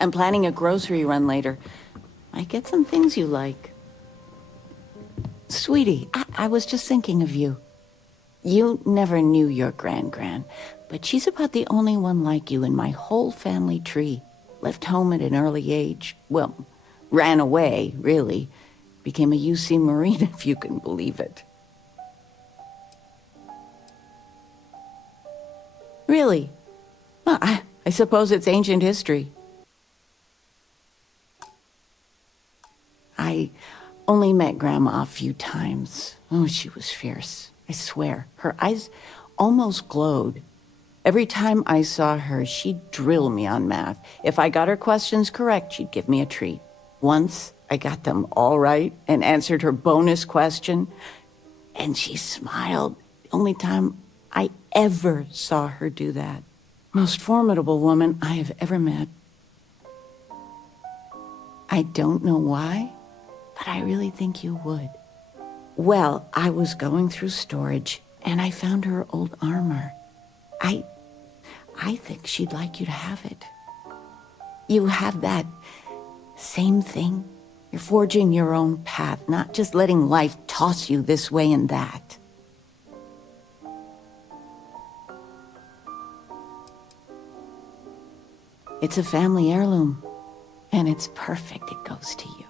I'm planning a grocery run later. Might get some things you like. Sweetie, I was just thinking of you. You never knew your Gran, but she's about the only one like you in my whole family tree. Left home at an early age. Well, ran away, really. Became a UC Marine, if you can believe it. Really? Well, I suppose it's ancient history. I only met Grandma a few times. Oh, she was fierce. I swear. Her eyes almost glowed. Every time I saw her, she'd drill me on math. If I got her questions correct, she'd give me a treat. Once, I got them all right and answered her bonus question, and she smiled. The only time I ever saw her do that. Most formidable woman I have ever met. I don't know why, but I really think you would. Well, I was going through storage, and I found her old armor. I think she'd like you to have it. You have that same thing. You're forging your own path, not just letting life toss you this way and that. It's a family heirloom, and it's perfect it goes to you.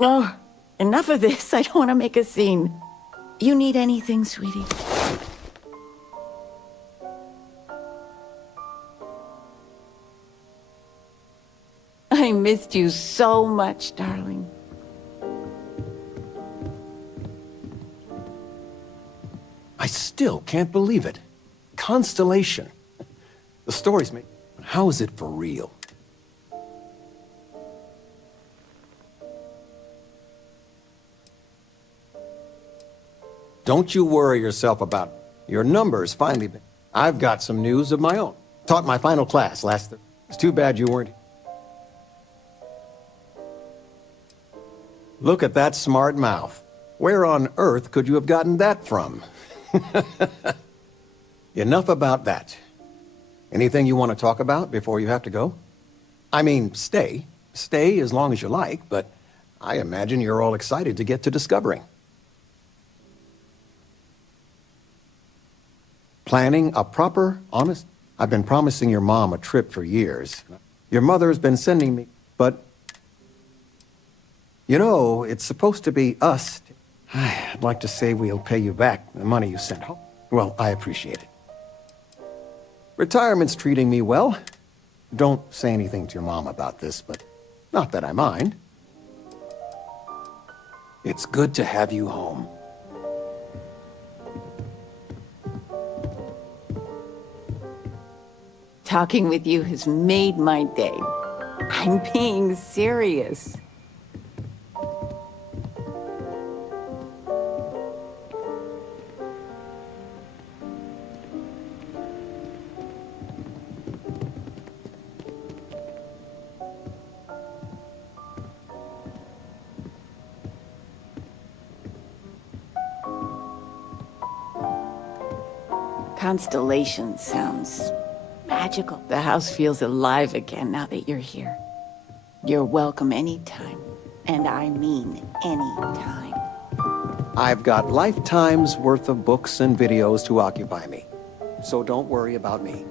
Oh, enough of this. I don't want to make a scene. You need anything, sweetie? I missed you so much, darling. I still can't believe it. Constellation. The stories make... How is it for real? Don't you worry yourself about it. Your numbers finally been... I've got some news of my own. Taught my final class last Thursday. It's too bad you weren't... Look at that smart mouth. Where on earth could you have gotten that from? Enough about that. Anything you want to talk about before you have to go? I mean, stay. Stay as long as you like, but I imagine you're all excited to get to discovering. Planning a proper, honest... I've been promising your mom a trip for years. Your mother's been sending me, but... You know, it's supposed to be us. I'd like to say we'll pay you back the money you sent home. Well, I appreciate it. Retirement's treating me well. Don't say anything to your mom about this, but not that I mind. It's good to have you home. Talking with you has made my day. I'm being serious. Constellation sounds magical. The house feels alive again now that you're here. You're welcome anytime, and I mean anytime. I've got lifetimes worth of books and videos to occupy me, so don't worry about me.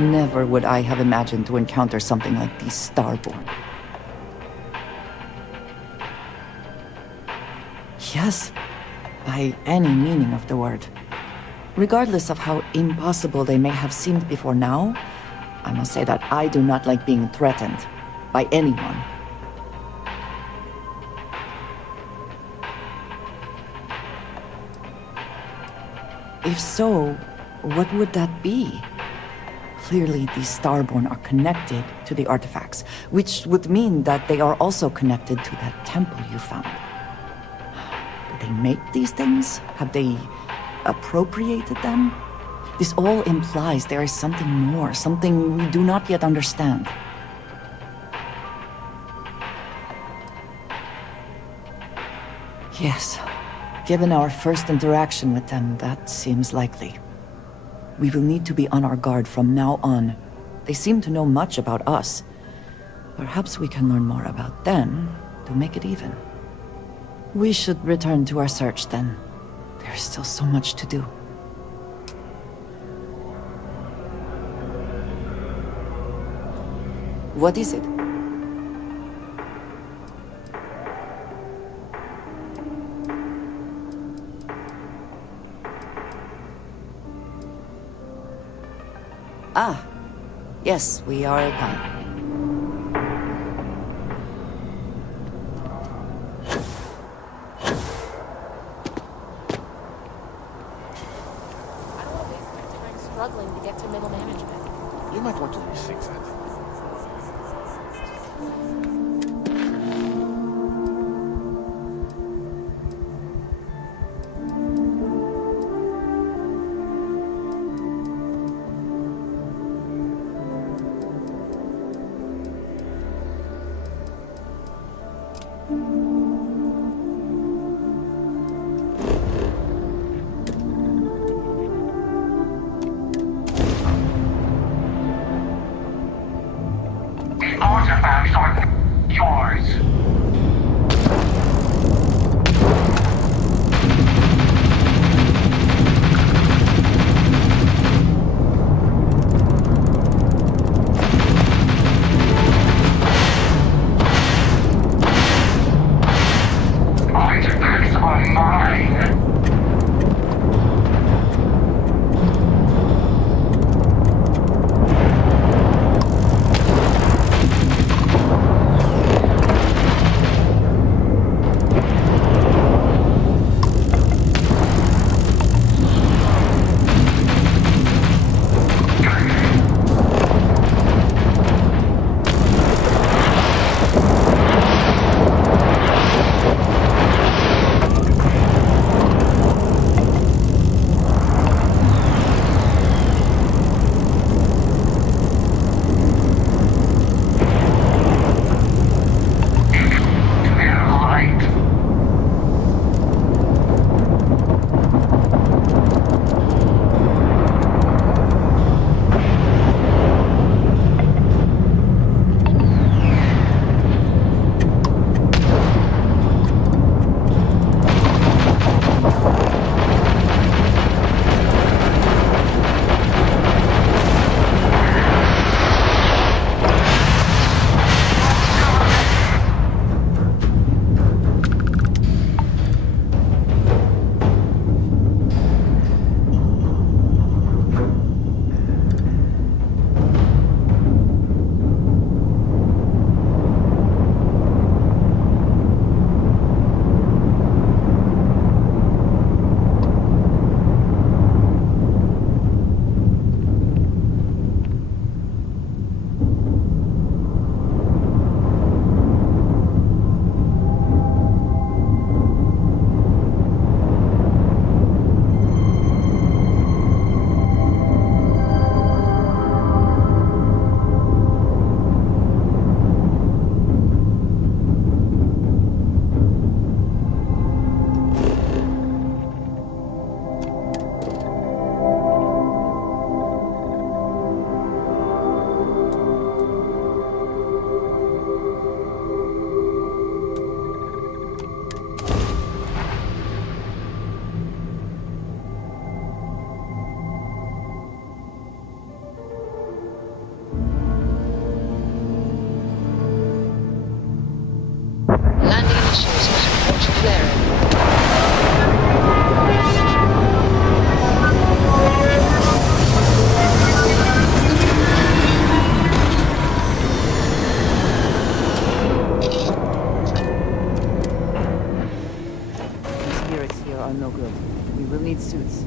Never would I have imagined to encounter something like these Starborn. Yes, by any meaning of the word. Regardless of how impossible they may have seemed before now, I must say that I do not like being threatened by anyone. If so, what would that be? Clearly, these Starborn are connected to the artifacts, which would mean that they are also connected to that temple you found. Did they make these things? Have they appropriated them? This all implies there is something more, something we do not yet understand. Yes, given our first interaction with them, that seems likely. We will need to be on our guard from now on. They seem to know much about us. Perhaps we can learn more about them to make it even. We should return to our search then. There's still so much to do. What is it? Ah, yes, we are done. I don't want to waste my time struggling to get to middle management. You might want to rethink that. Artifacts are yours. Artifacts are mine. Cleric. These spirits here are no good. We will need suits.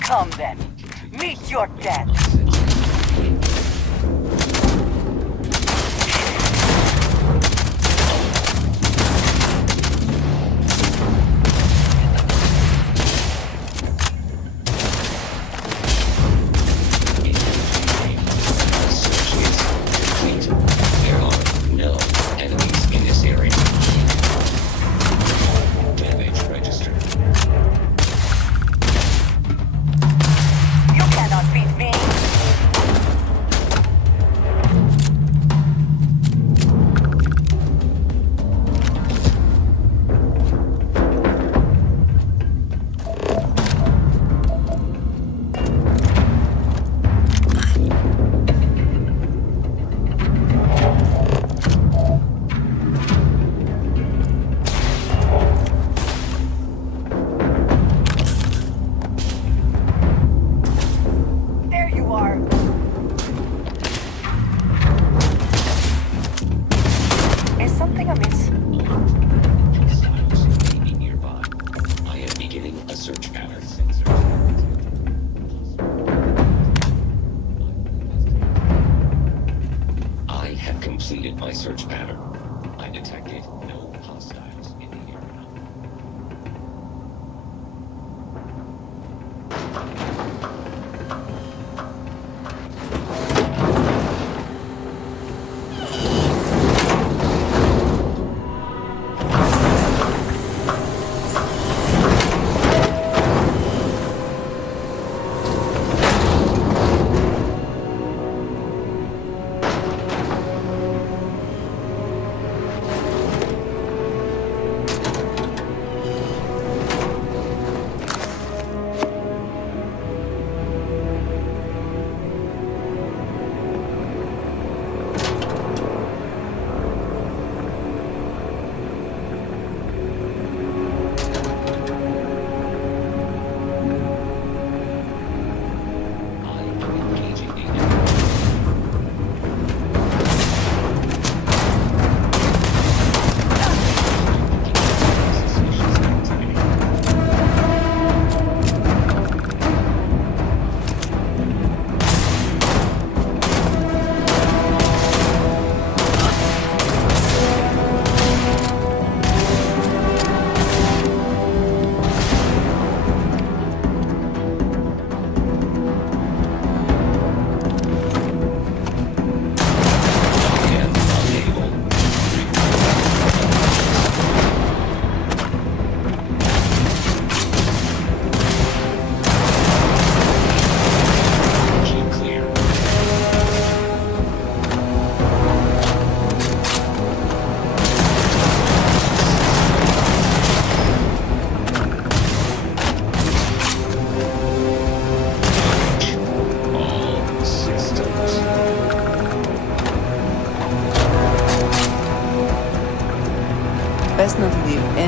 Come then, meet your death. There are no enemies in this area. Damage registered. You cannot beat me.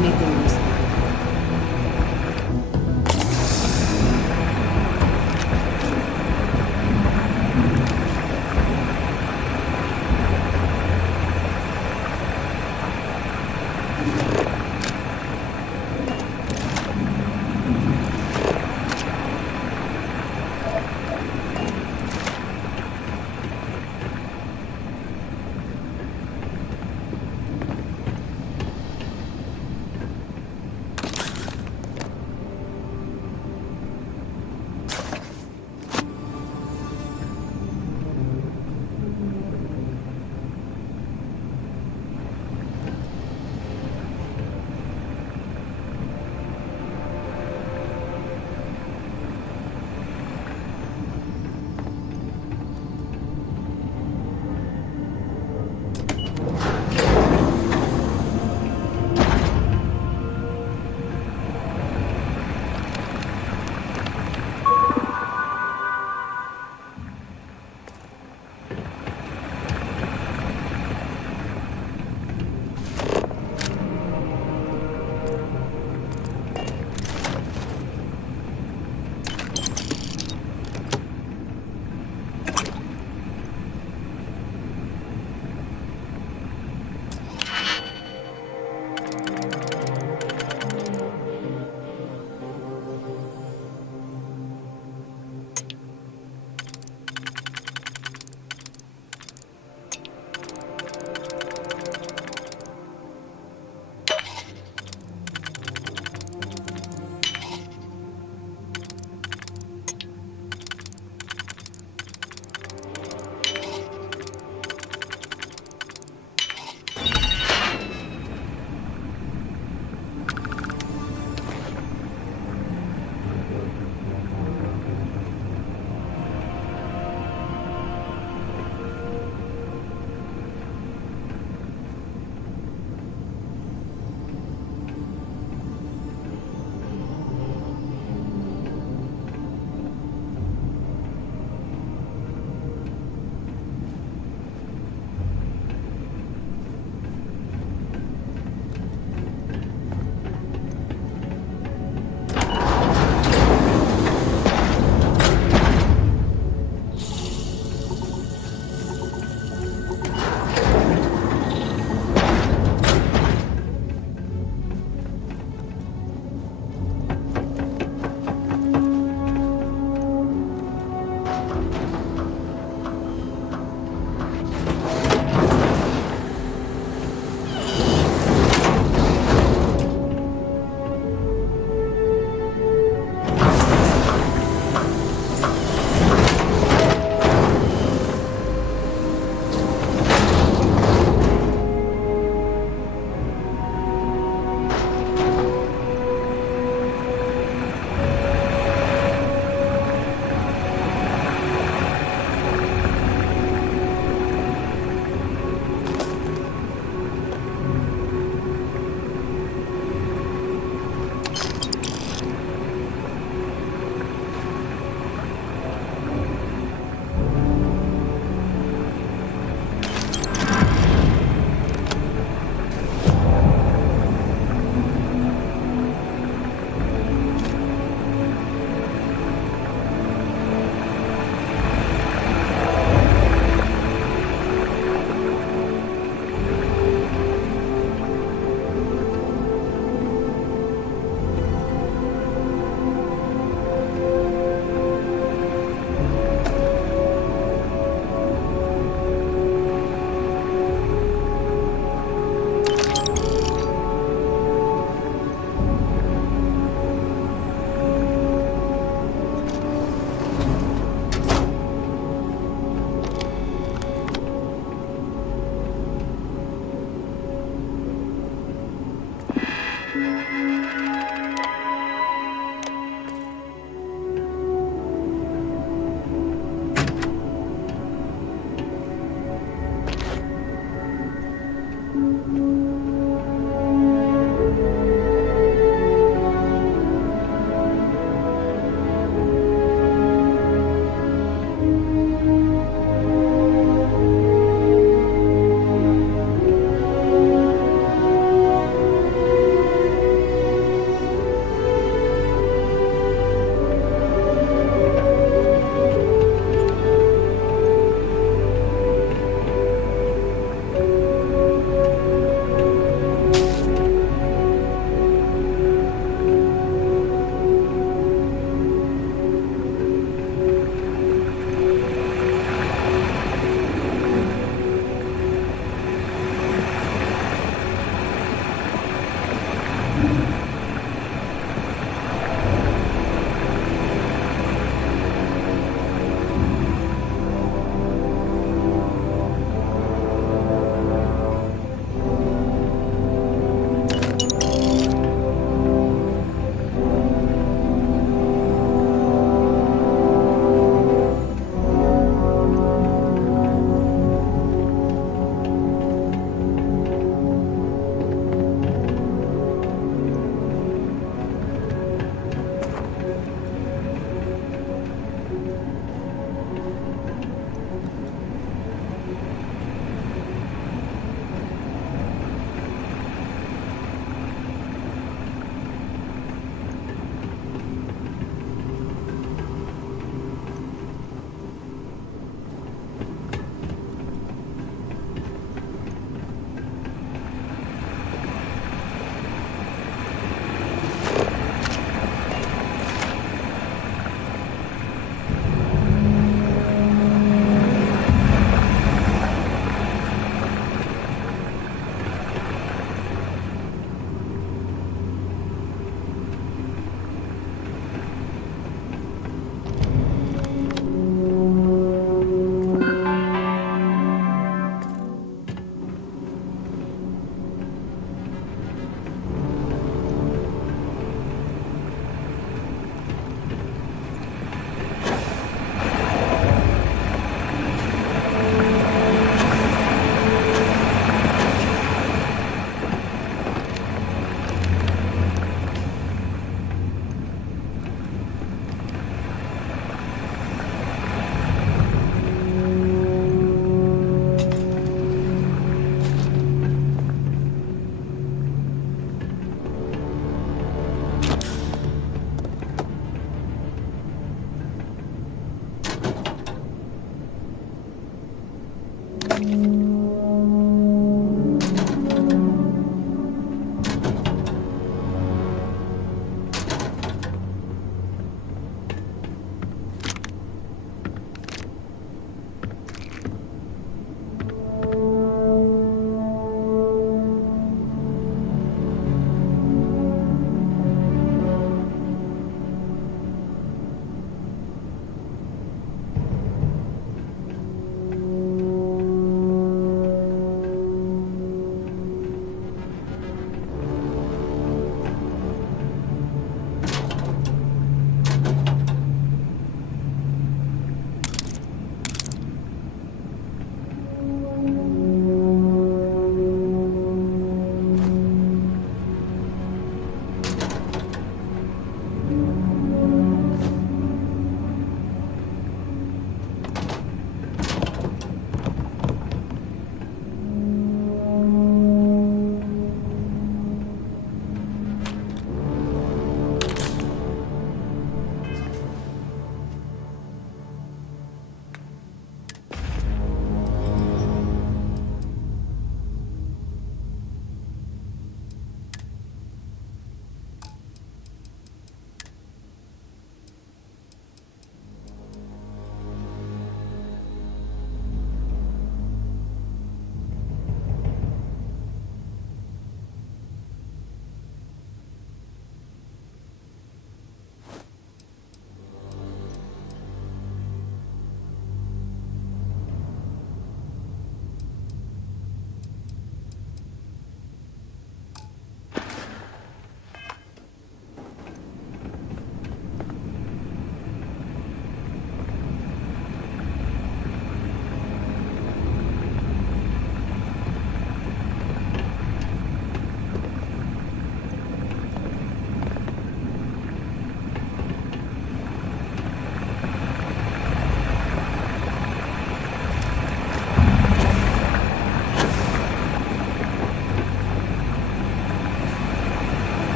anything recent?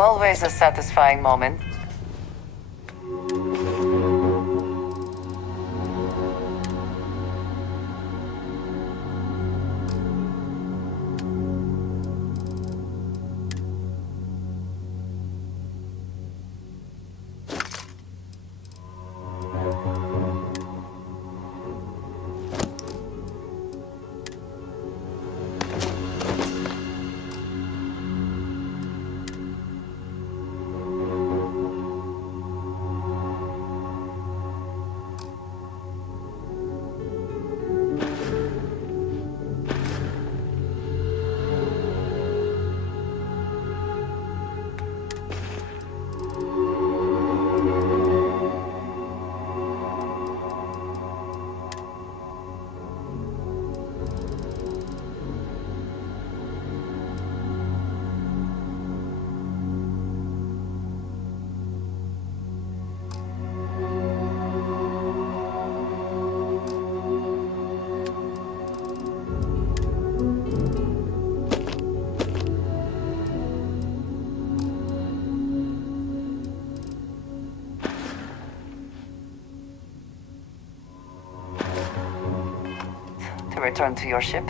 Always a satisfying moment. To return to your ship?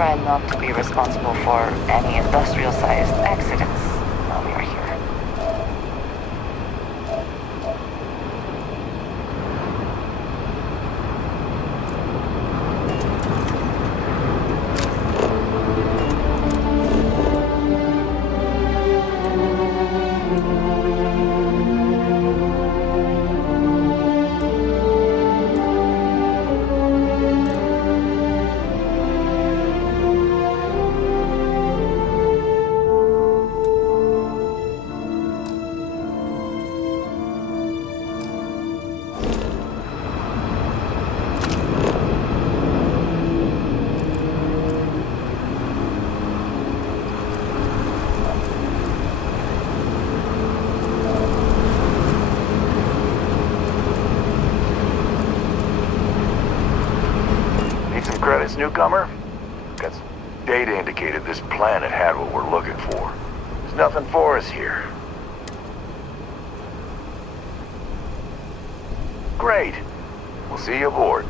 try not to be responsible for any industrial-sized accidents while we are here. newcomer? Got some data indicated this planet had what we're looking for. There's nothing for us here. Great. We'll see you aboard.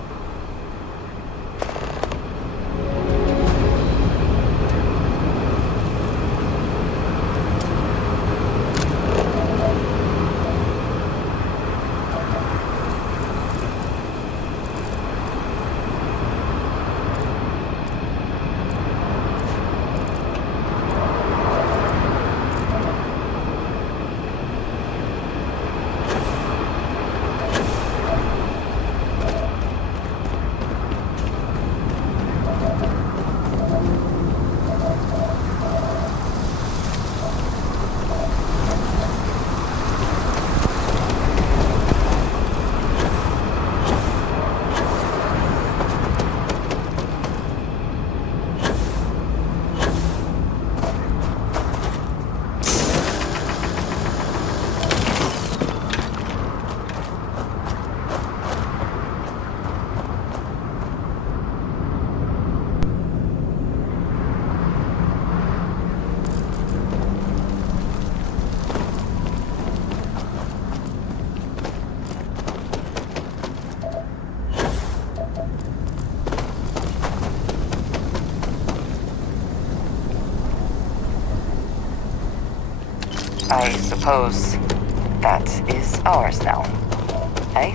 I suppose that is ours now. Eh?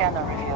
scanner review.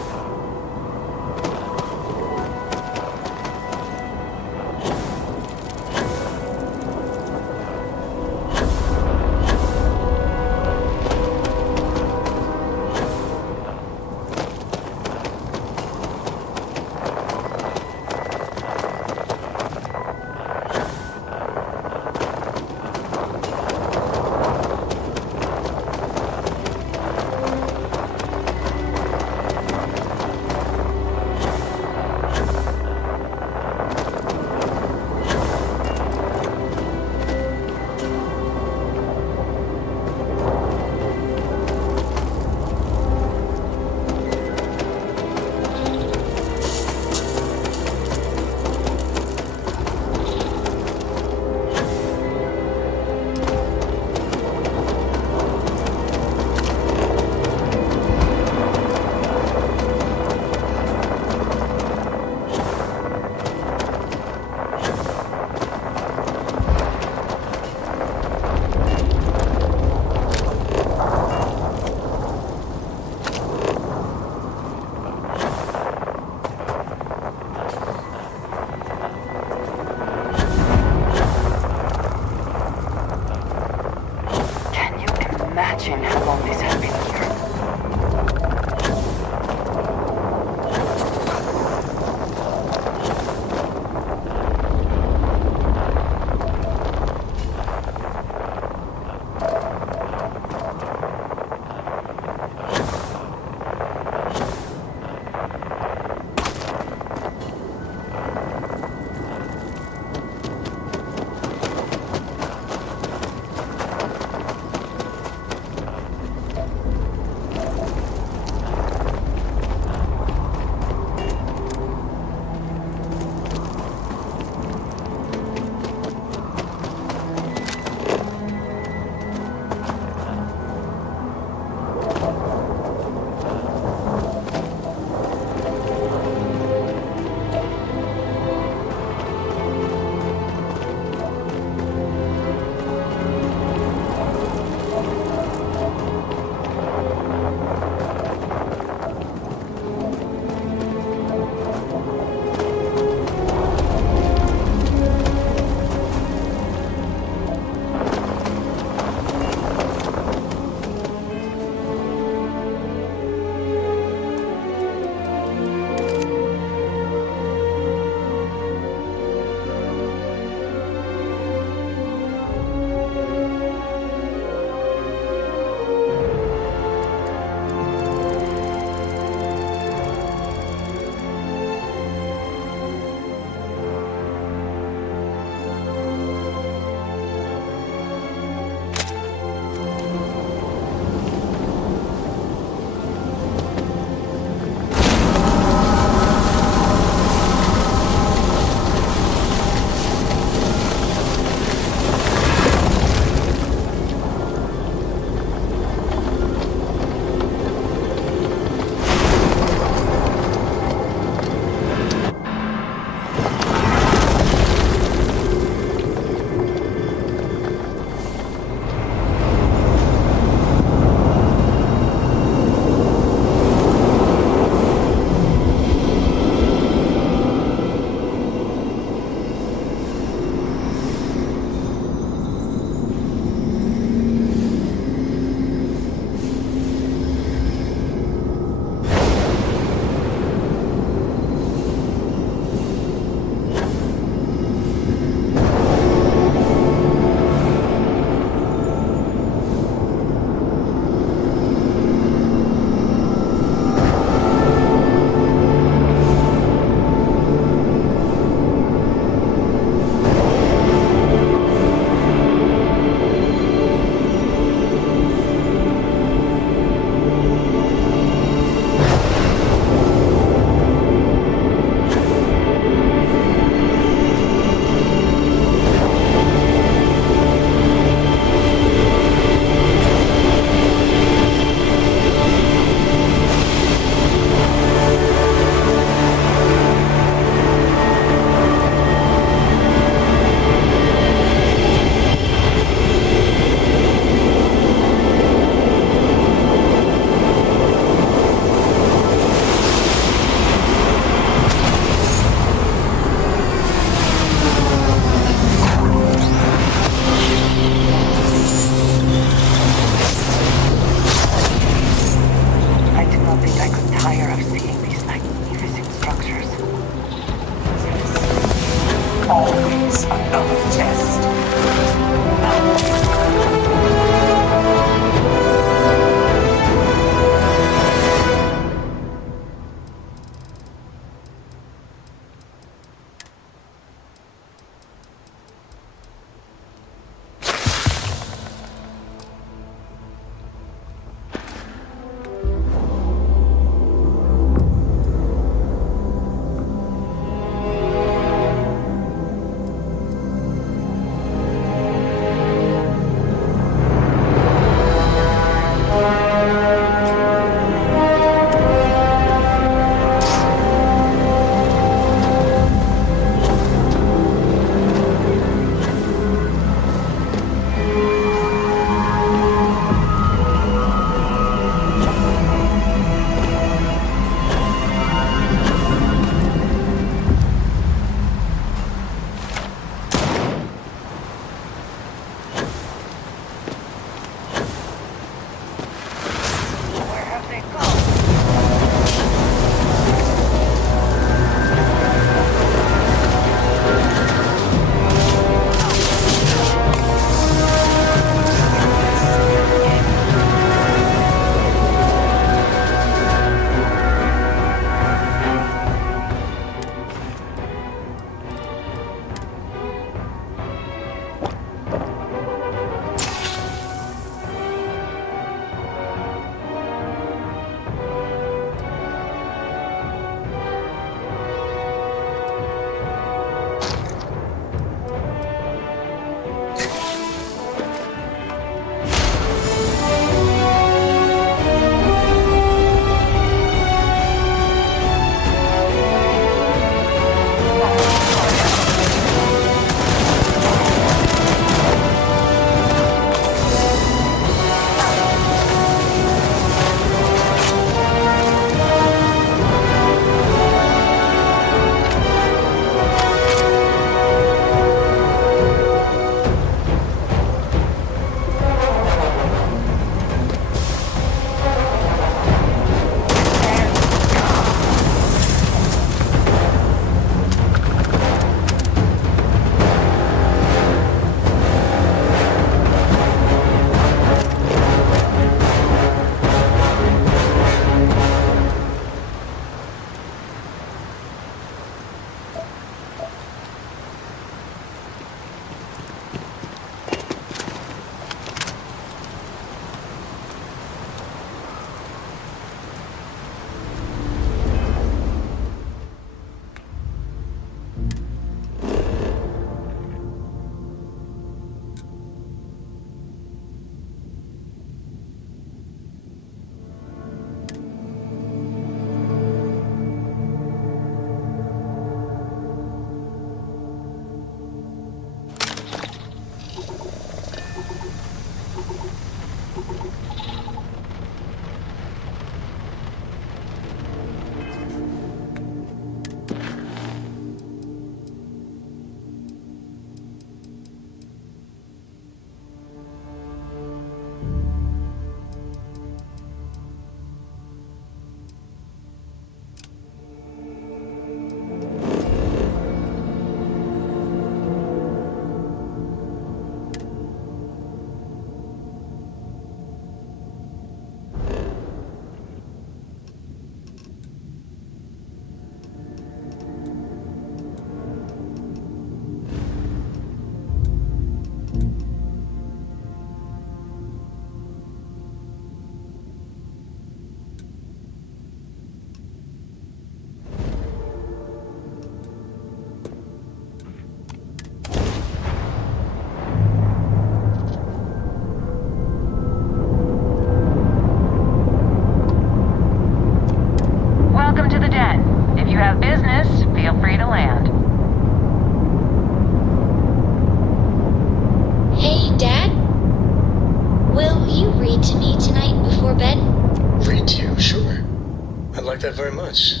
like that very much.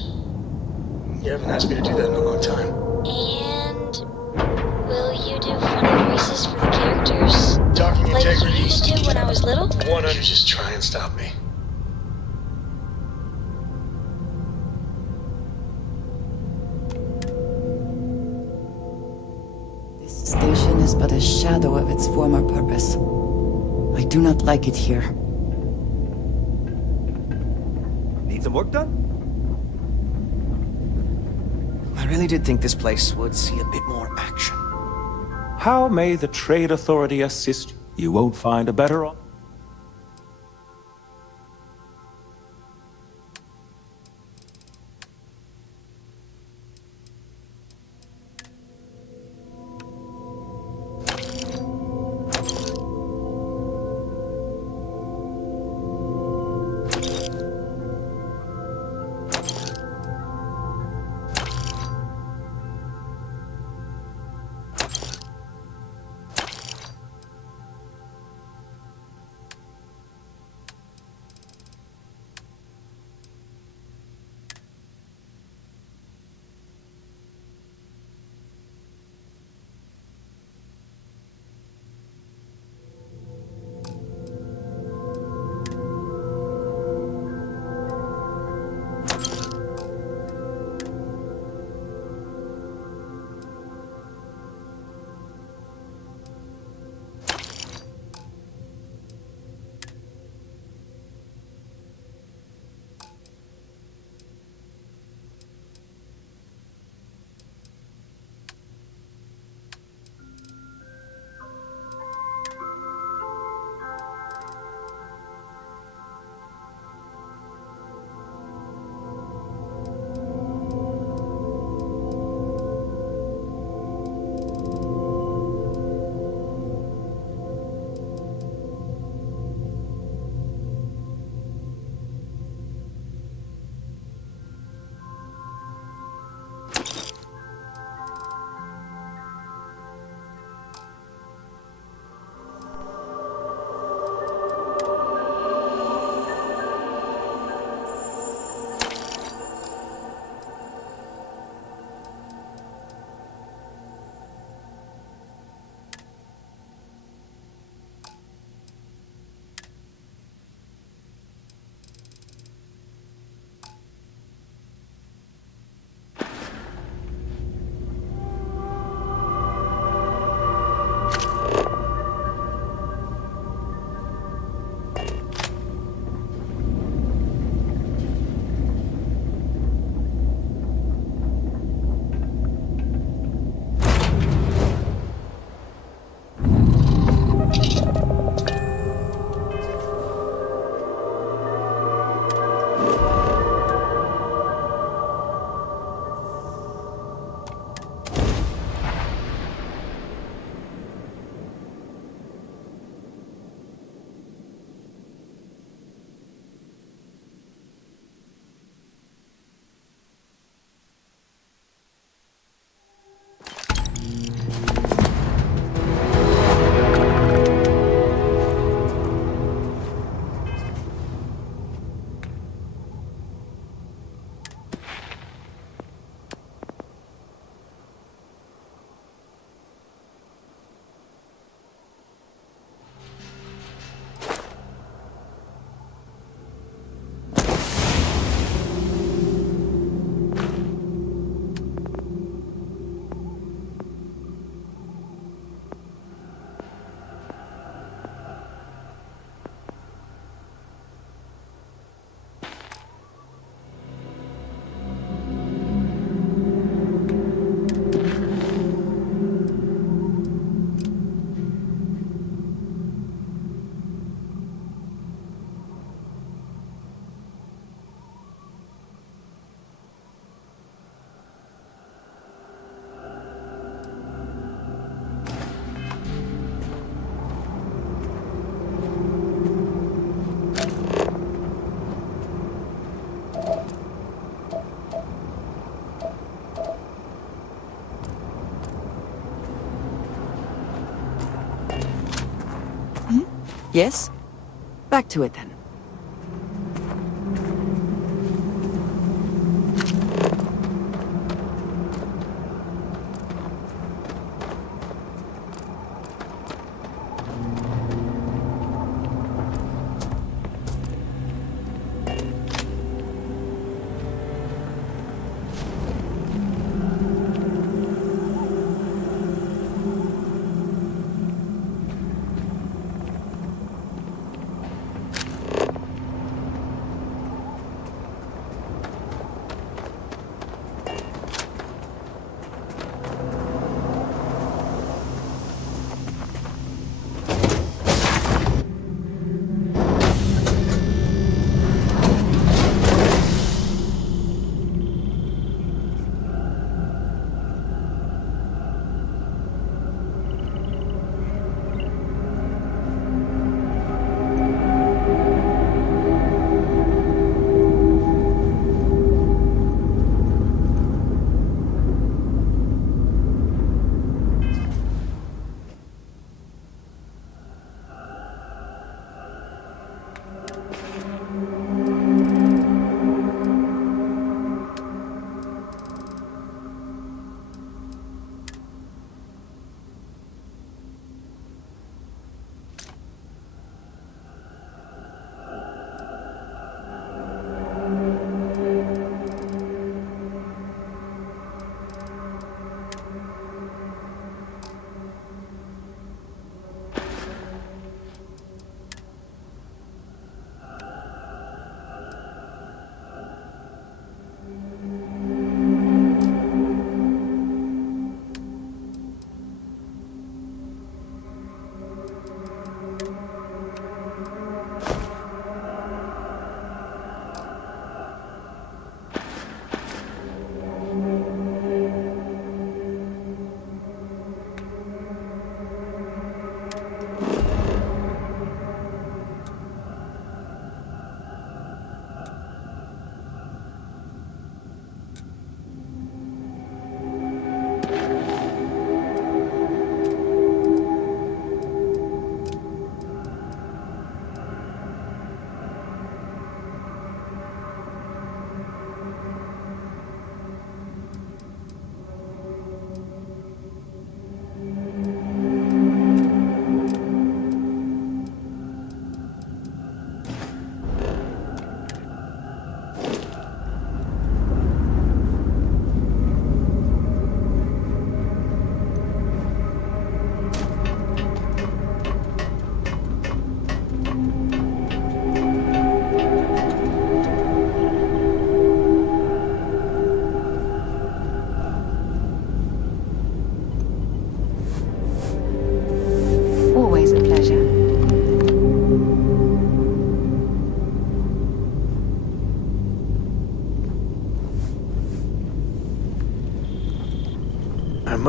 You haven't asked me to do that in a long time. And will you do funny voices for the characters? Talking Like integrity. you used to when I was little? 100, just try and stop me. This station is but a shadow of its former purpose. I do not like it here. Need some work done? I really did think this place would see a bit more action. How may the Trade Authority assist you? You won't find a better option. Yes? Back to it then.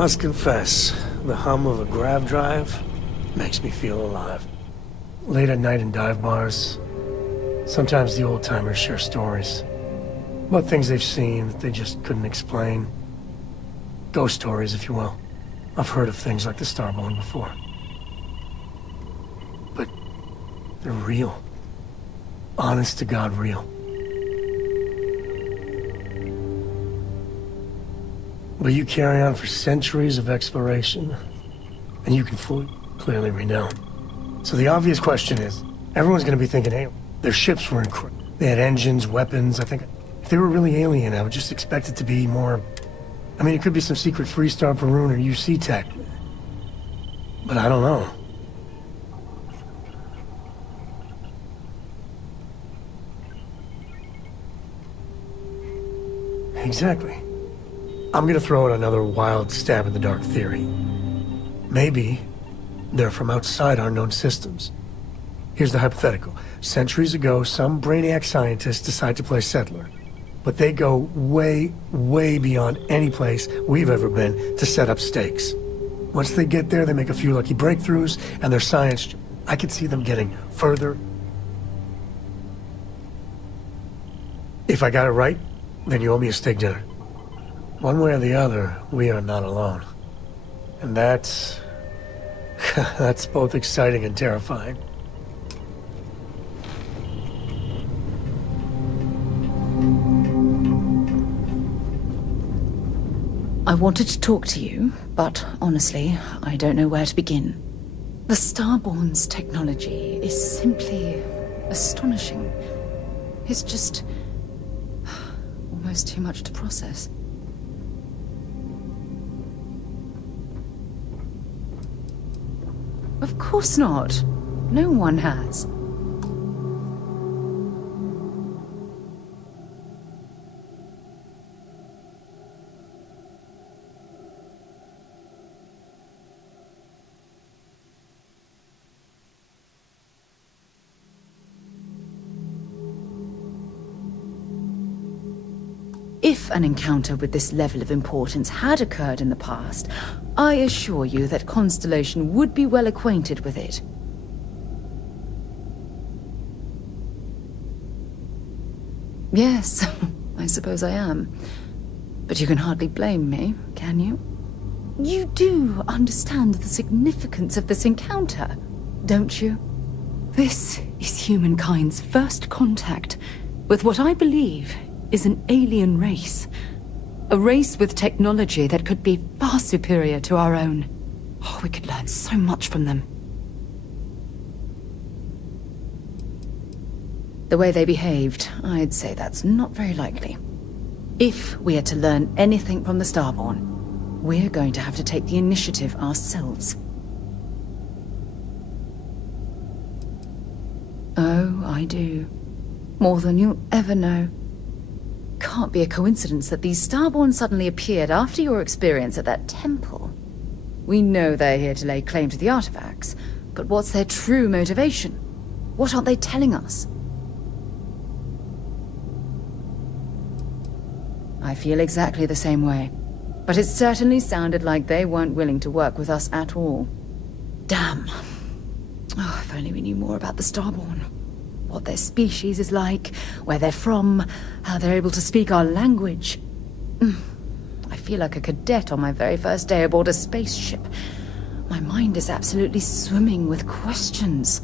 must confess, the hum of a grav drive makes me feel alive. Late at night in dive bars, sometimes the old-timers share stories about things they've seen that they just couldn't explain. Ghost stories, if you will. I've heard of things like the Starborn before. But they're real. Honest to God real. But you carry on for centuries of exploration, and you can fully, clearly read now. So the obvious question is, everyone's gonna be thinking, hey, their ships were incredible. They had engines, weapons. I think if they were really alien, I would just expect it to be more... I mean, it could be some secret Freestar Varun or UC tech. But I don't know. Exactly. I'm gonna throw out another wild stab in the dark theory. Maybe they're from outside our known systems. Here's the hypothetical. Centuries ago, some brainiac scientists decide to play settler. But they go way, way beyond any place we've ever been to set up stakes. Once they get there, they make a few lucky breakthroughs, and their science... I could see them getting further. If I got it right, then you owe me a steak dinner. One way or the other, we are not alone. And that's... that's both exciting and terrifying. I wanted to talk to you, but honestly, I don't know where to begin. The Starborn's technology is simply astonishing. It's just... almost too much to process. Of course not. No one has. If an encounter with this level of importance had occurred in the past, I assure you that Constellation would be well acquainted with it. Yes, I suppose I am. But you can hardly blame me, can you? You do understand the significance of this encounter, don't you? This is humankind's first contact with what I believe is an alien race. A race with technology that could be far superior to our own. Oh, we could learn so much from them. The way they behaved, I'd say that's not very likely. If we are to learn anything from the Starborn, we're going to have to take the initiative ourselves. Oh, I do. More than you'll ever know. Can't be a coincidence that these Starborn suddenly appeared after your experience at that temple. We know they're here to lay claim to the artifacts, but what's their true motivation? What aren't they telling us? I feel exactly the same way, but it certainly sounded like they weren't willing to work with us at all. Damn. Oh, if only we knew more about the Starborn. What their species is like, where they're from, how they're able to speak our language. I feel like a cadet on my very first day aboard a spaceship. My mind is absolutely swimming with questions.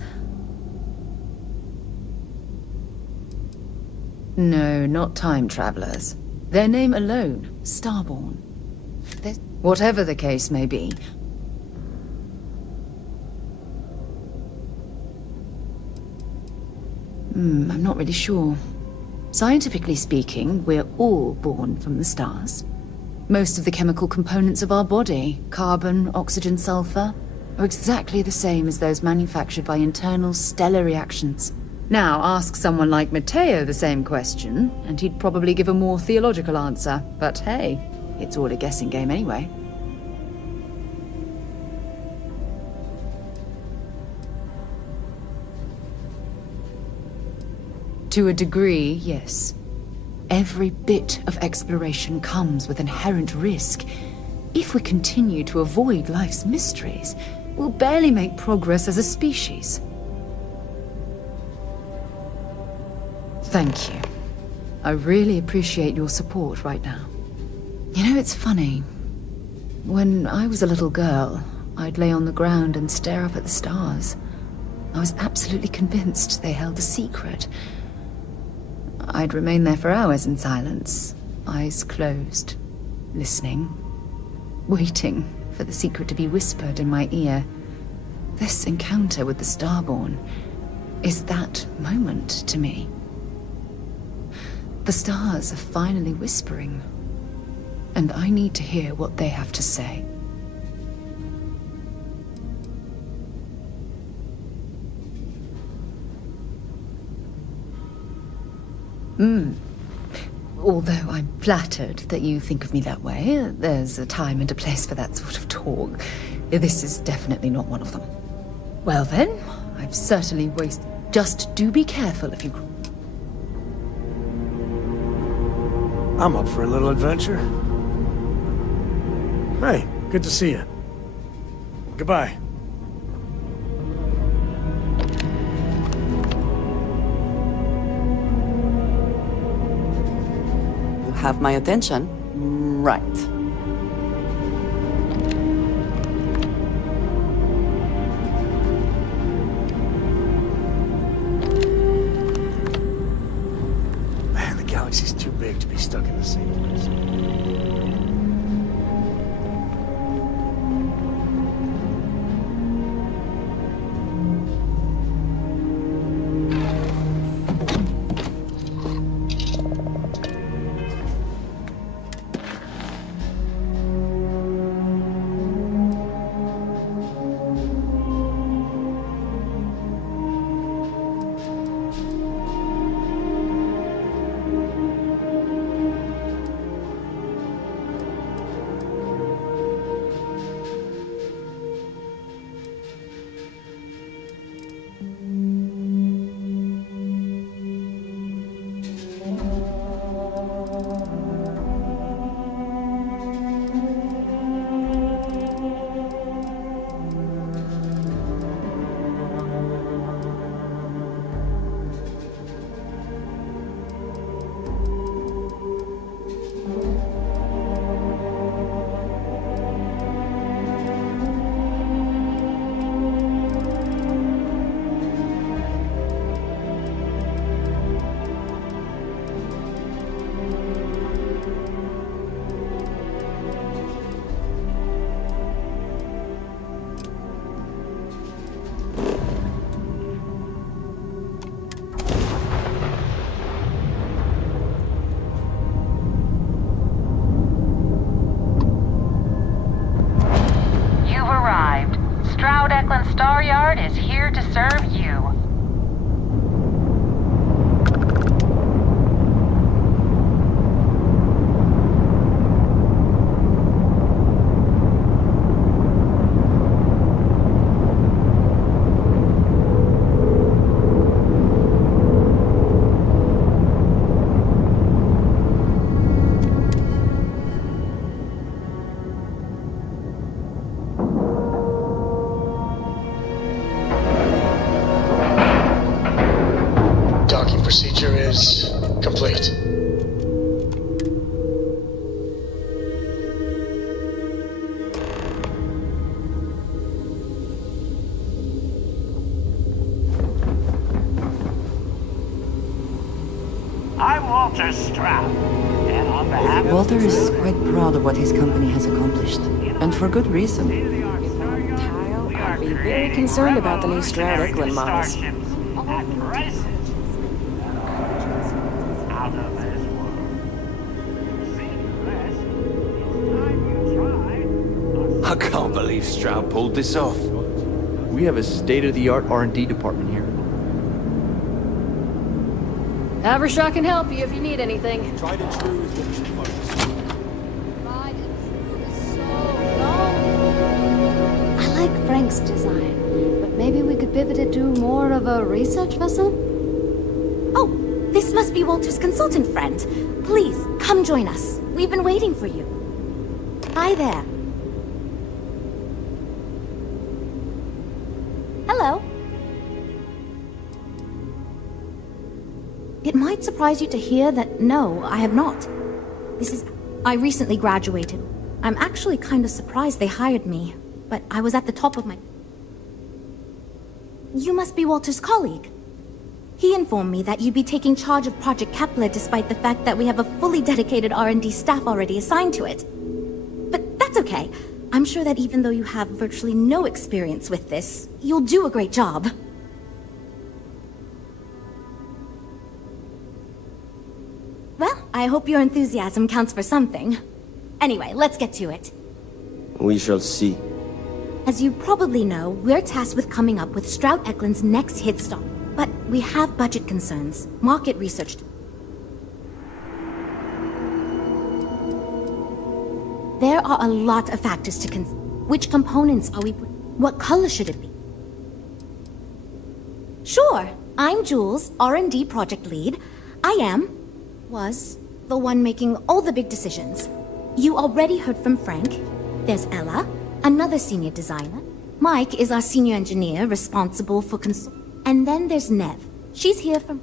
No, not time travelers. Their name alone, Starborn. Whatever the case may be, I'm not really sure. Scientifically speaking, we're all born from the stars. Most of the chemical components of our body, carbon, oxygen, sulfur, are exactly the same as those manufactured by internal stellar reactions. Now, ask someone like Matteo the same question, and he'd probably give a more theological answer. But hey, it's all a guessing game anyway. To a degree, yes. Every bit of exploration comes with inherent risk. If we continue to avoid life's mysteries, we'll barely make progress as a species. Thank you. I really appreciate your support right now. You know, it's funny. When I was a little girl, I'd lay on the ground and stare up at the stars. I was absolutely convinced they held a secret. I'd remain there for hours in silence, eyes closed, listening, waiting for the secret to be whispered in my ear. This encounter with the Starborn is that moment to me. The stars are finally whispering, and I need to hear what they have to say. Although I'm flattered that you think of me that way, there's a time and a place for that sort of talk. This is definitely not one of them. Well then, I've certainly wasted... Just do be careful if you... I'm up for a little adventure. Hey, good to see you. Goodbye. You have my attention. Right. Man, the galaxy's too big to be stuck in the same place. Star Yard is here to serve you. Procedure is complete. I'm Walter Stroud, and on behalf of... Walter is quite proud of what his company has accomplished, and for good reason. Kyle, I'd be very concerned about the new Stroud-Eklund models. I can't believe Stroud pulled this off. We have a state-of-the-art R&D department here. Havershaw can help you if you need anything. Tried and true is what you should focus on. Tried and true is so long. I like Frank's design, but maybe we could pivot it to more of a research vessel? Oh, this must be Walter's consultant friend. Please, come join us. We've been waiting for you. Hi there. Hello. It might surprise you to hear that no, I have not. I recently graduated. I'm actually kind of surprised they hired me, but I was at the top of my... You must be Walter's colleague. He informed me that you'd be taking charge of Project Kepler despite the fact that we have a fully dedicated R&D staff already assigned to it. But that's okay. I'm sure that even though you have virtually no experience with this, you'll do a great job. Well, I hope your enthusiasm counts for something. Anyway, let's get to it. We shall see. As you probably know, we're tasked with coming up with Strout Eklund's next hit stop. But we have budget concerns, market research. There are a lot of factors to consider. Which components are we putting? What color should it be? Sure, I'm Jules, R&D project lead. Was the one making all the big decisions. You already heard from Frank. There's Ella, another senior designer. Mike is our senior engineer responsible for And then there's Nev. She's here from...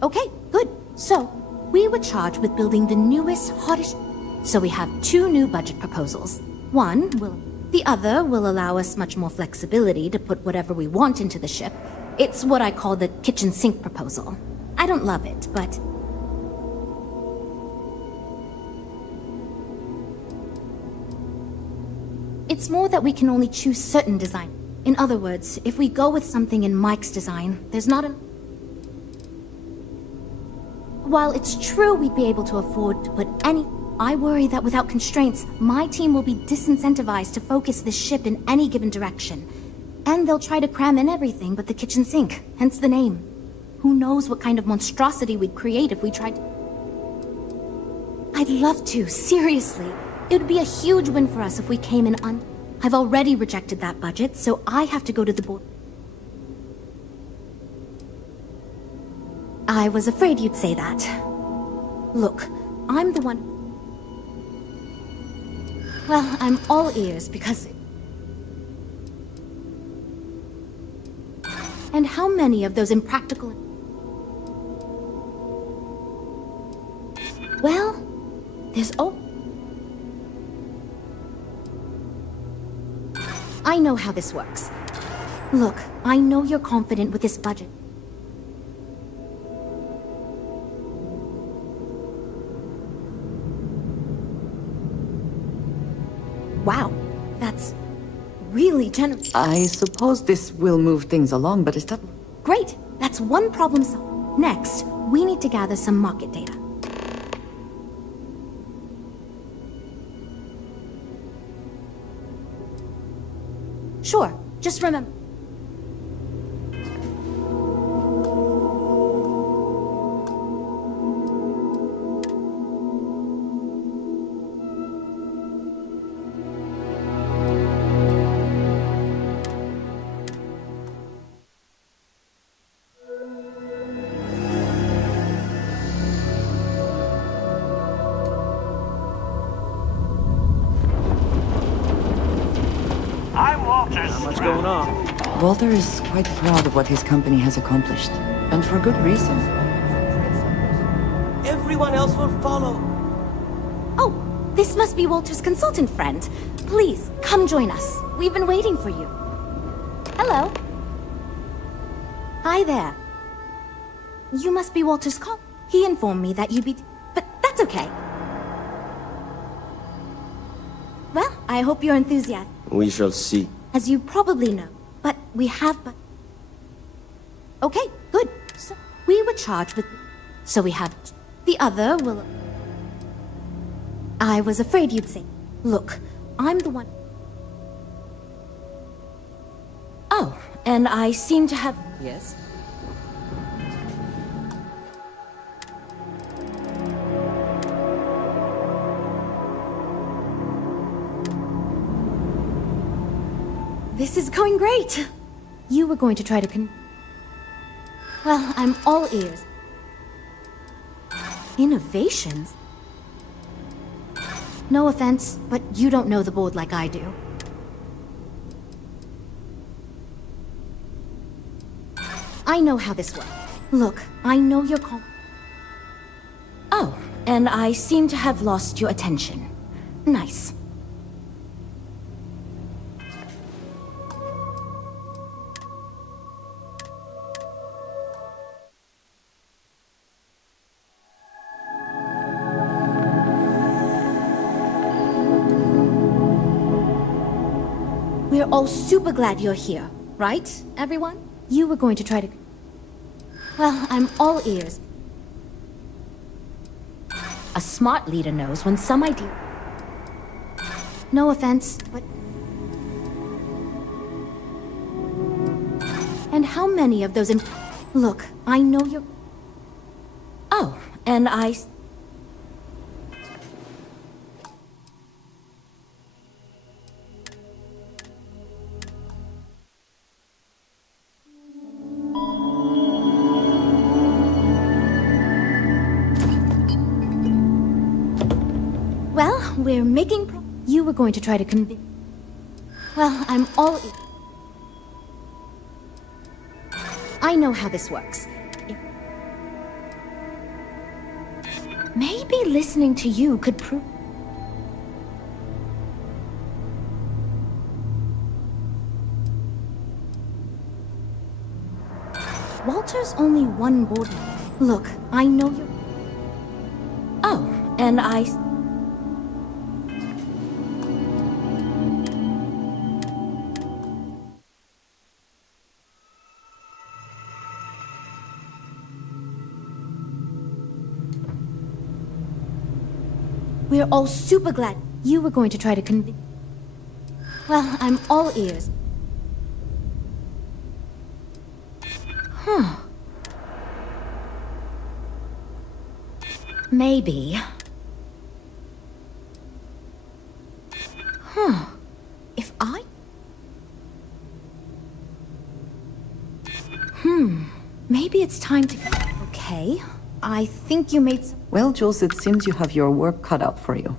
Okay, good. So, we were charged with building the newest, hottest... So we have 2 new budget proposals. The other will allow us much more flexibility to put whatever we want into the ship. It's what I call the kitchen sink proposal. I don't love it, but... It's more that we can only choose certain design. In other words, if we go with something in Mike's design, there's not a... While it's true we'd be able to afford to put any... I worry that without constraints, my team will be disincentivized to focus this ship in any given direction. And they'll try to cram in everything but the kitchen sink, hence the name. Who knows what kind of monstrosity we'd create if we tried to... I'd love to, seriously. It would be a huge win for us if we came in I've already rejected that budget, so I have to go to the board. I was afraid you'd say that. Look, I'm the one... Well, I'm all ears because... And how many of those impractical... Well, there's... I know how this works. Look, I know you're confident with this budget. Wow, that's really generous. I suppose this will move things along, but is that... Great, that's one problem solved. Next, we need to gather some market data. Sure, just remember... Not much going on. Walter is quite proud of what his company has accomplished, and for good reason. Everyone else will follow. Oh, this must be Walter's consultant friend. Please, come join us. We've been waiting for you. Hello. Hi there. You must be Walter's call. He informed me that you'd be... But that's okay. Well, I hope you're enthusiastic. We shall see. As you probably know, but we have... Okay, good. So, we were charged with... So we have... The other will... I was afraid you'd say... Look, I'm the one... Oh, and I seem to have... Yes? This is going great. You were going to try to Well, I'm all ears. Innovations? No offense, but you don't know the board like I do. I know how this works. Look, I know you're Oh, and I seem to have lost your attention. Nice. We're all super glad you're here, right, everyone? You were going to try to... Well, I'm all ears. A smart leader knows when some idea... No offense, but... And how many of those... Look, I know you're... Oh, and I... Well, we're making You were going to try to convince... Well, I'm all... I know how this works. Maybe listening to you could prove... Walter's only one board... Look, I know you're... Oh, and I... We're all super glad you were going to try to convince... Well, I'm all ears. Huh. Maybe. Huh. If I... Maybe it's time to... Okay. I think you made some... Well, Jules, it seems you have your work cut out for you.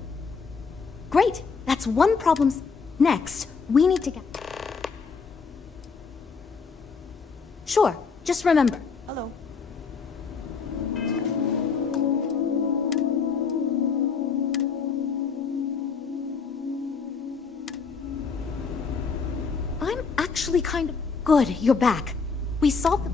Great! That's one problem. Next, we need to get... Sure, just remember. Hello. I'm actually kind of... Good, you're back. We solved the...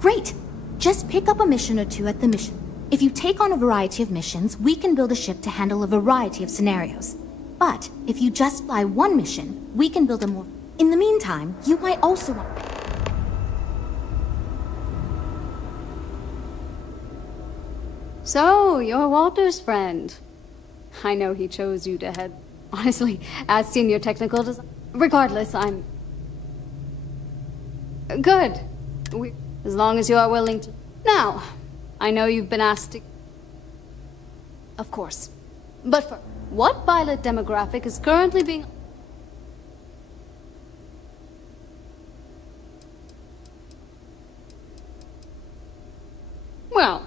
Great! Just pick up a mission or two at the mission. If you take on a variety of missions, we can build a ship to handle a variety of scenarios. But if you just fly one mission, we can build a more... In the meantime, you might also want... So, you're Walter's friend. I know he chose you to head... Honestly, as senior technical design... Regardless, I'm... Good. As long as you are willing to... Now, I know you've been asked to... Of course. But for... What pilot demographic is currently being... Well,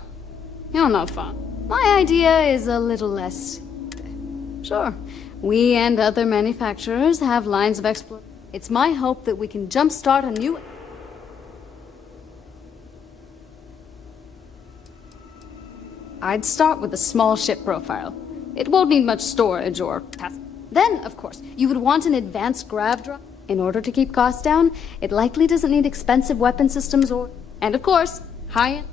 you're not fun. My idea is a little less... Sure, we and other manufacturers have lines of exploration. It's my hope that we can jumpstart a new... I'd start with a small ship profile. It won't need much storage or... Then, of course, you would want an advanced grav drive. In order to keep costs down, it likely doesn't need expensive weapon systems or... And of course, high-end...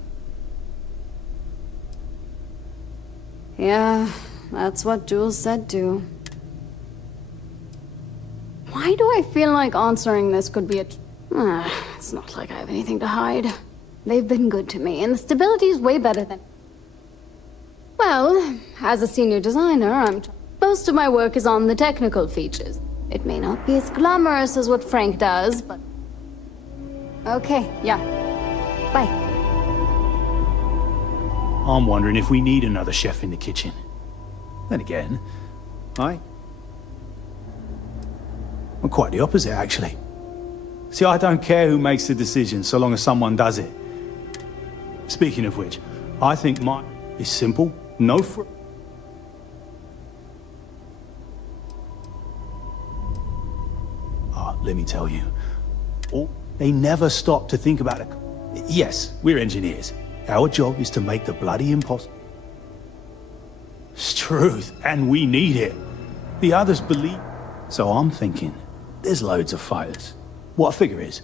Yeah, that's what Jules said too. Why do I feel like answering this could be a... it's not like I have anything to hide. They've been good to me, and the stability is way better than... Well, as a senior designer, most of my work is on the technical features. It may not be as glamorous as what Frank does, but... Okay, yeah. Bye. I'm wondering if we need another chef in the kitchen. Then again, I'm quite the opposite, actually. See, I don't care who makes the decision, so long as someone does it. Speaking of which, I think mine is simple. No let me tell you. They never stop to think about it. Yes, we're engineers. Our job is to make the bloody impossible. It's truth, and we need it. The others believe. So I'm thinking, there's loads of fighters. What I figure is,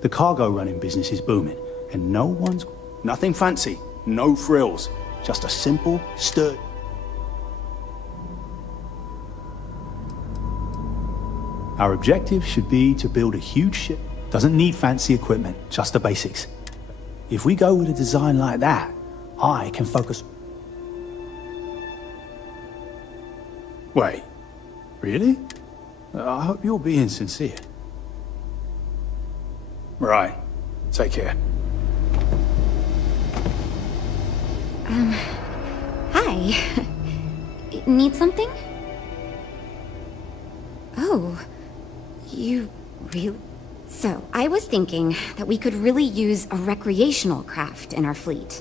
the cargo running business is booming, and no one's... Nothing fancy, no frills, just a simple, sturdy... Our objective should be to build a huge ship. Doesn't need fancy equipment, just the basics. If we go with a design like that, I can focus... Wait, really? I hope you're being sincere. Right, take care. Hi. Need something? Oh, you really... So, I was thinking that we could really use a recreational craft in our fleet.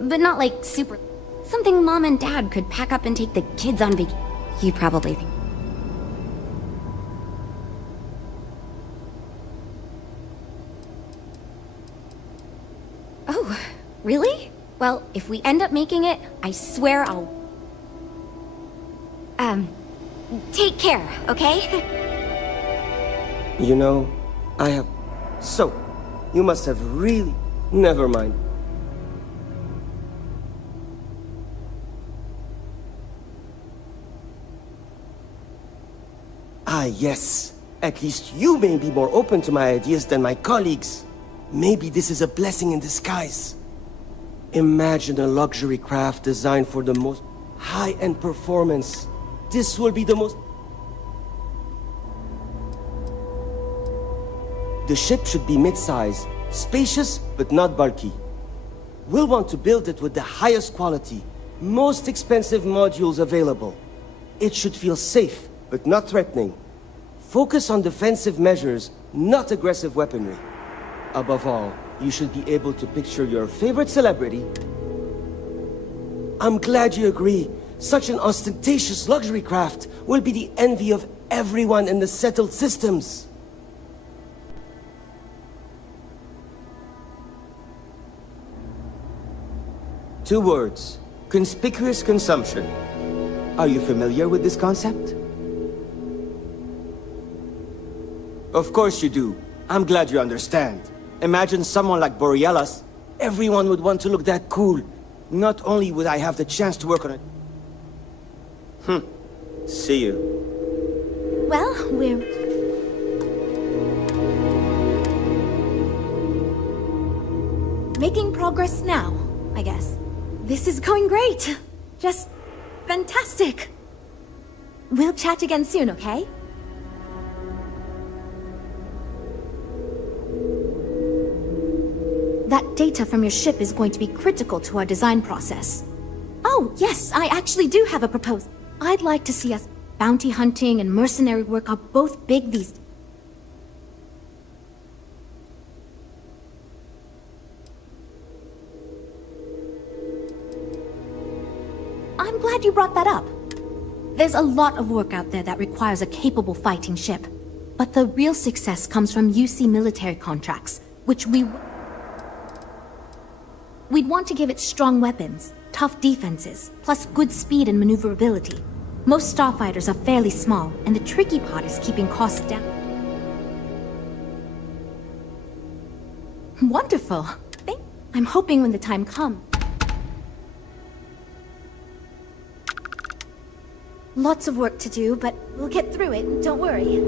But not like super... Something Mom and Dad could pack up and take the kids on vacation. You probably think... Oh, really? Well, if we end up making it, I swear I'll... Take care, okay? You know, I have... So, you must have really... Never mind. Ah, yes. At least you may be more open to my ideas than my colleagues. Maybe this is a blessing in disguise. Imagine a luxury craft designed for the most high-end performance. This will be the most... The ship should be mid-size, spacious but not bulky. We'll want to build it with the highest quality, most expensive modules available. It should feel safe, but not threatening. Focus on defensive measures, not aggressive weaponry. Above all, you should be able to picture your favorite celebrity. I'm glad you agree. Such an ostentatious luxury craft will be the envy of everyone in the settled systems. Two words. Conspicuous consumption. Are you familiar with this concept? Of course you do. I'm glad you understand. Imagine someone like Borealis. Everyone would want to look that cool. Not only would I have the chance to work on it... See you. Well, we're... making progress now, I guess. This is going great. Just fantastic. We'll chat again soon, okay? That data from your ship is going to be critical to our design process. Oh, yes, I actually do have a proposal. I'd like to see us... Bounty hunting and mercenary work are both big these days. I'm glad you brought that up. There's a lot of work out there that requires a capable fighting ship. But the real success comes from UC military contracts, which we'd want to give it strong weapons, tough defenses, plus good speed and maneuverability. Most starfighters are fairly small, and the tricky part is keeping costs down. Wonderful. I'm hoping when the time comes. Lots of work to do, but we'll get through it, don't worry.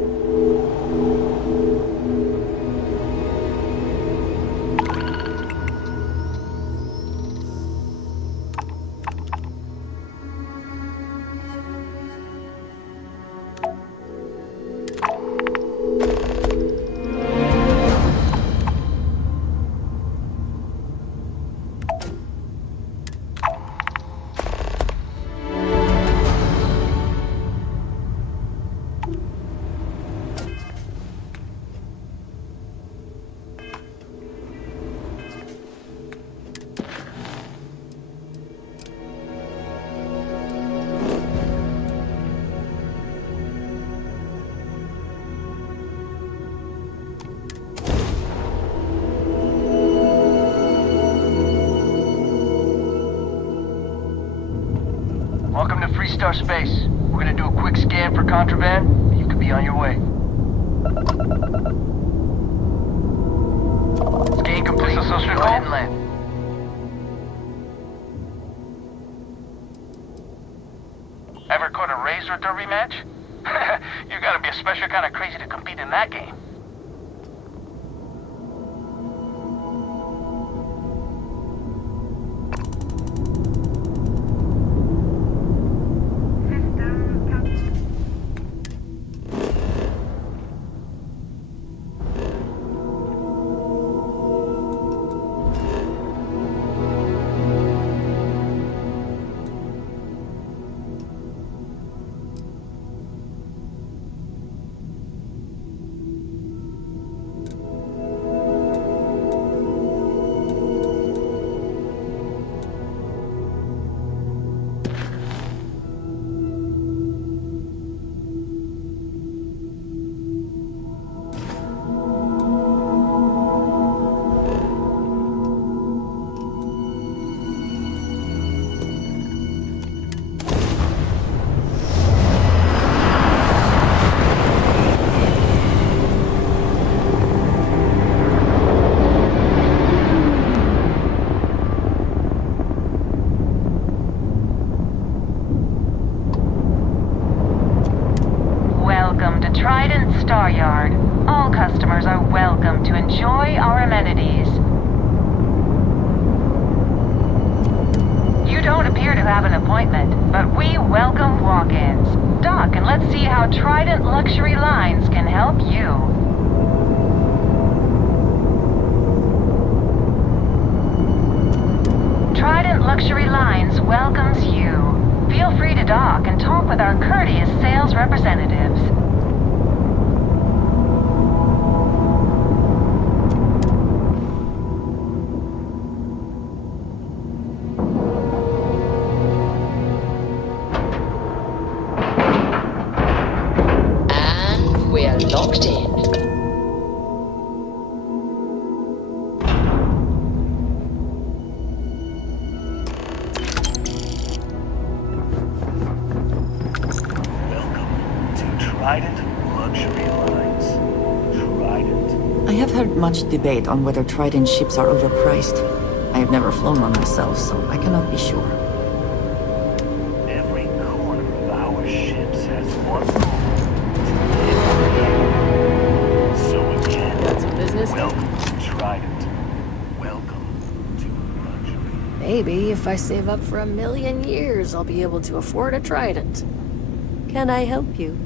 Star Space. We're gonna do a quick scan for contraband. You could be on your way. Scan complete. Go ahead and land. Ever caught a razor derby match? You gotta be a special kind of crazy to compete in that game. All customers are welcome to enjoy our amenities. You don't appear to have an appointment, but we welcome walk-ins. Dock and let's see how Trident Luxury Lines can help you. Trident Luxury Lines welcomes you. Feel free to dock and talk with our courteous sales representatives. Locked in. Welcome to Trident Luxury Lines. Trident. I have heard much debate on whether Trident ships are overpriced. I have never flown one myself, so I cannot be sure. Every corner of our ships has one goal. Welcome to Trident. Welcome to luxury. Maybe if I save up for 1,000,000 years, I'll be able to afford a Trident. Can I help you?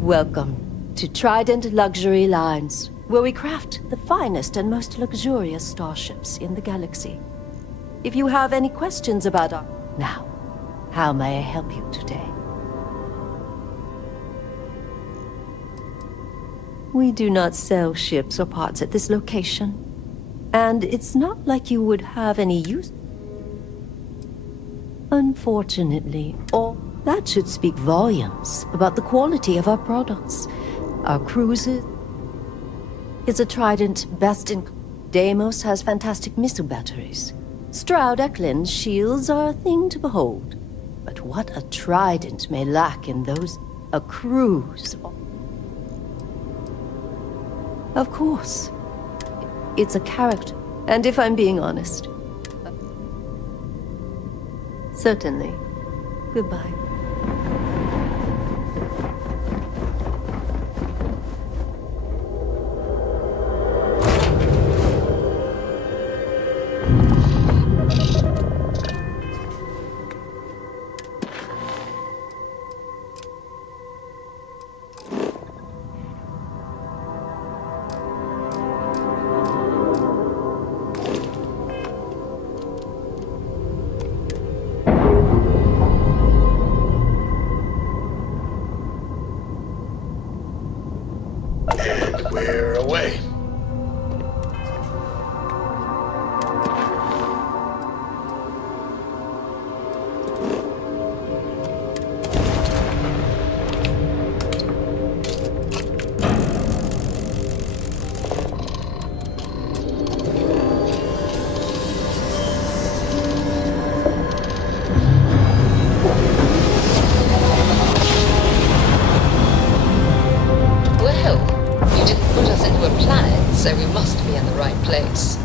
Welcome to Trident Luxury Lines, where we craft the finest and most luxurious starships in the galaxy. If you have any questions about our... Now, how may I help you today? We do not sell ships or parts at this location. And it's not like you would have any use. Unfortunately, or that should speak volumes about the quality of our products. Our cruises is a Trident best in... Deimos has fantastic missile batteries. Stroud Eklund's shields are a thing to behold. But what a Trident may lack in those... A cruise... Of course. It's a character. And if I'm being honest... Certainly. Goodbye. We're away. so we must be in the right place.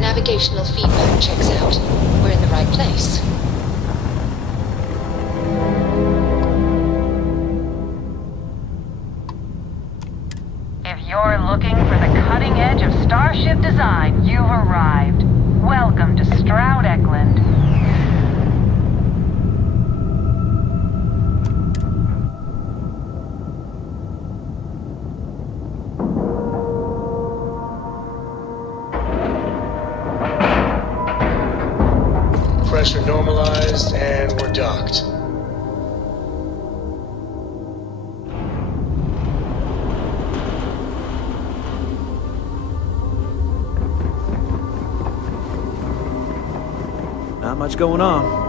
Navigational feedback checks out. We're in the right place. If you're looking for the cutting edge of starship design, you've arrived. Welcome to Stroud Eklund. Pressure normalized, and we're docked. Not much going on.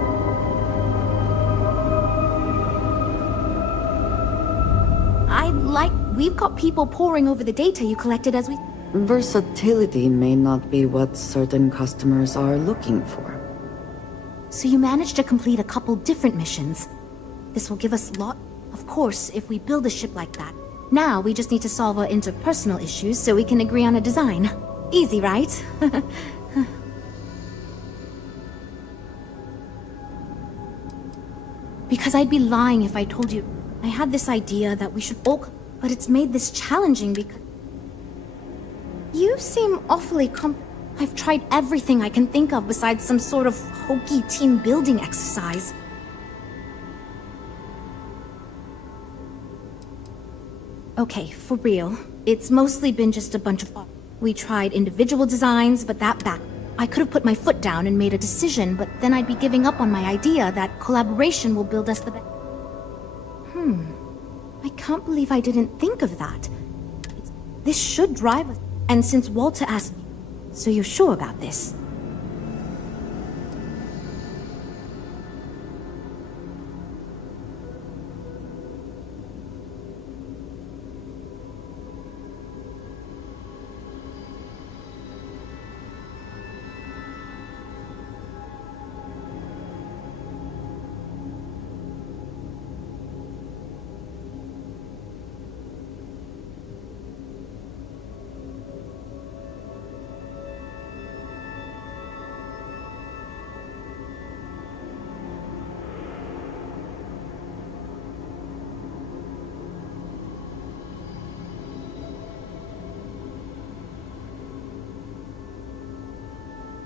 We've got people poring over the data you collected as we... Versatility may not be what certain customers are looking for. So you managed to complete a couple different missions. This will give us Of course, if we build a ship like that. Now we just need to solve our interpersonal issues so we can agree on a design. Easy, right? Because I'd be lying if I told you I had this idea that we should all... But it's made this challenging because... You seem awfully I've tried everything I can think of besides some sort of hokey team building exercise. Okay, for real. It's mostly been just a bunch of... We tried individual designs, but that back... I could have put my foot down and made a decision, but then I'd be giving up on my idea that collaboration will build us the best. I can't believe I didn't think of that. This should drive us... And since Walter asked me, so you're sure about this?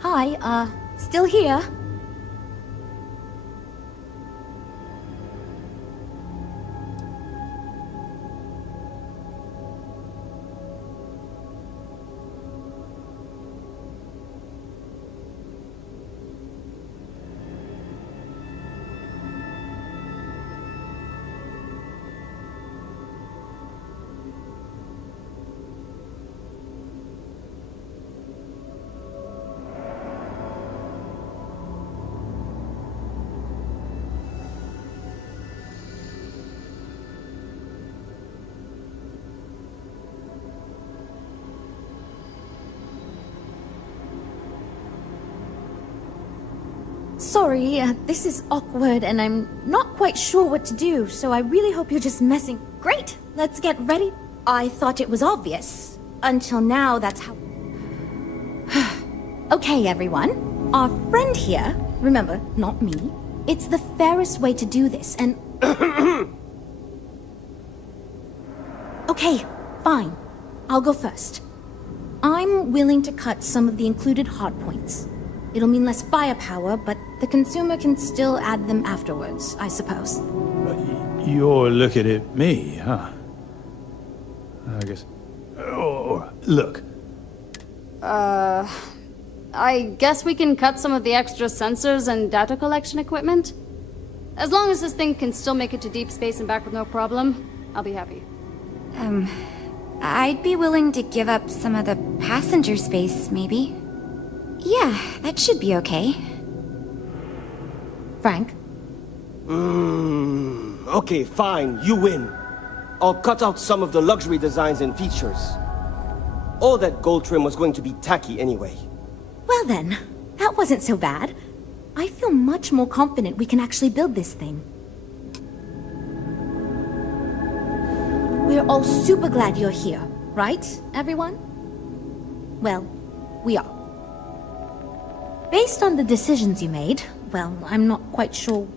Hi, still here? sorry, this is awkward and I'm not quite sure what to do, so I really hope you're just messing. Great, let's get ready. I thought it was obvious. Until now, that's how... Okay, everyone. Our friend here, remember, not me, it's the fairest way to do this, and... Okay, fine. I'll go first. I'm willing to cut some of the included hardpoints. It'll mean less firepower, but the consumer can still add them afterwards, I suppose. You're looking at me, huh? I guess... Oh, look. I guess we can cut some of the extra sensors and data collection equipment? As long as this thing can still make it to deep space and back with no problem, I'll be happy. I'd be willing to give up some of the passenger space, maybe. Yeah, that should be okay. Frank? Okay, fine, you win. I'll cut out some of the luxury designs and features. All that gold trim was going to be tacky anyway. Well then, that wasn't so bad. I feel much more confident we can actually build this thing. We're all super glad you're here, right, everyone? Well, we are. Based on the decisions you made, well, I'm not quite sure.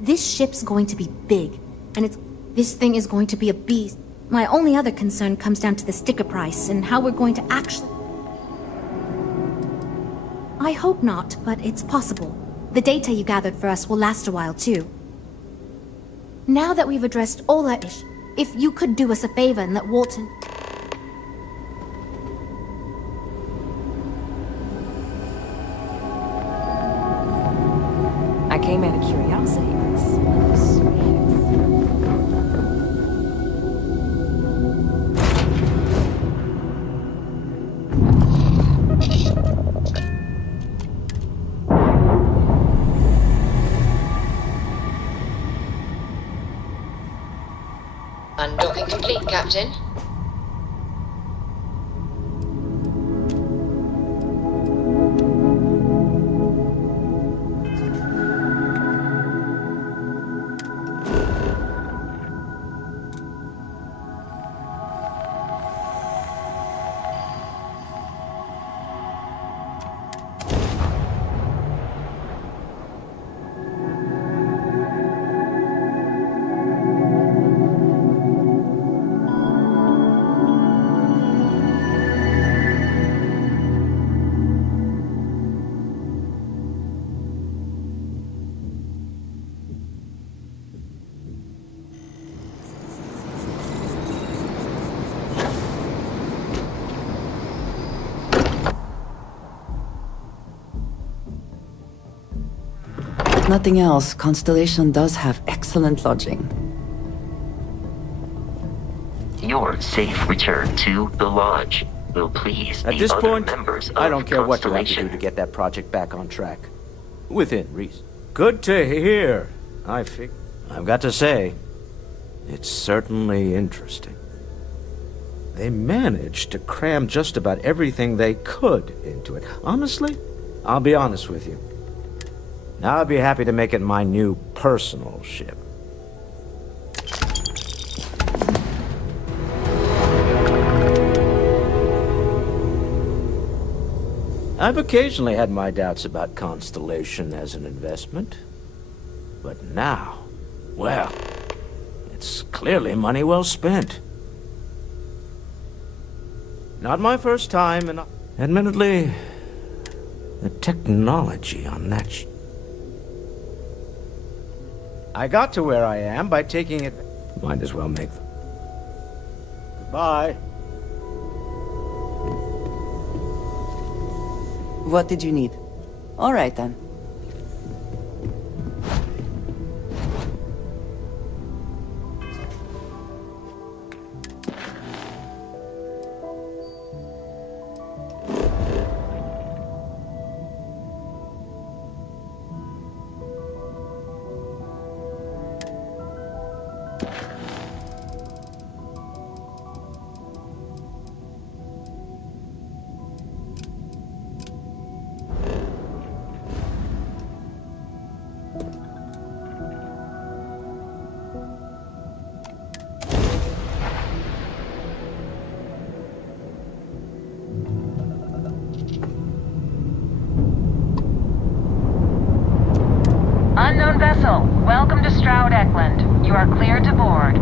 This ship's going to be big, and this thing is going to be a beast. My only other concern comes down to the sticker price and how we're going to actually... I hope not, but it's possible. The data you gathered for us will last a while, too. Now that we've addressed all our issues, if you could do us a favor and let Walton... I came out of curiosity. Undocking complete, Captain. Nothing else, Constellation does have excellent lodging. Your safe return to the lodge will please At the this other point, members of I don't care what you have to Constellation. do to get that project back on track. Within reason. Good to hear. I've got to say, it's certainly interesting. They managed to cram just about everything they could into it. Honestly, I'll be honest with you. I'd be happy to make it my new personal ship. I've occasionally had my doubts about Constellation as an investment. But now, well, it's clearly money well spent. Not my first time, and admittedly, the technology on that I got to where I am by taking it. Might as well make them. Goodbye. What did you need? All right, then. You are cleared to board.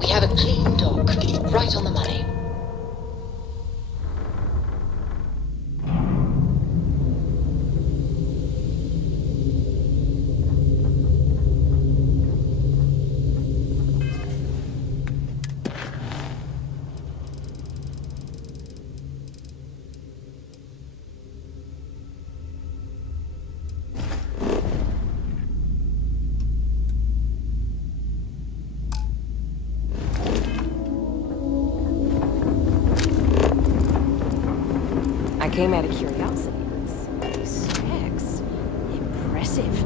We have a clean dock, right on the money. I came out of curiosity. These specs. Impressive.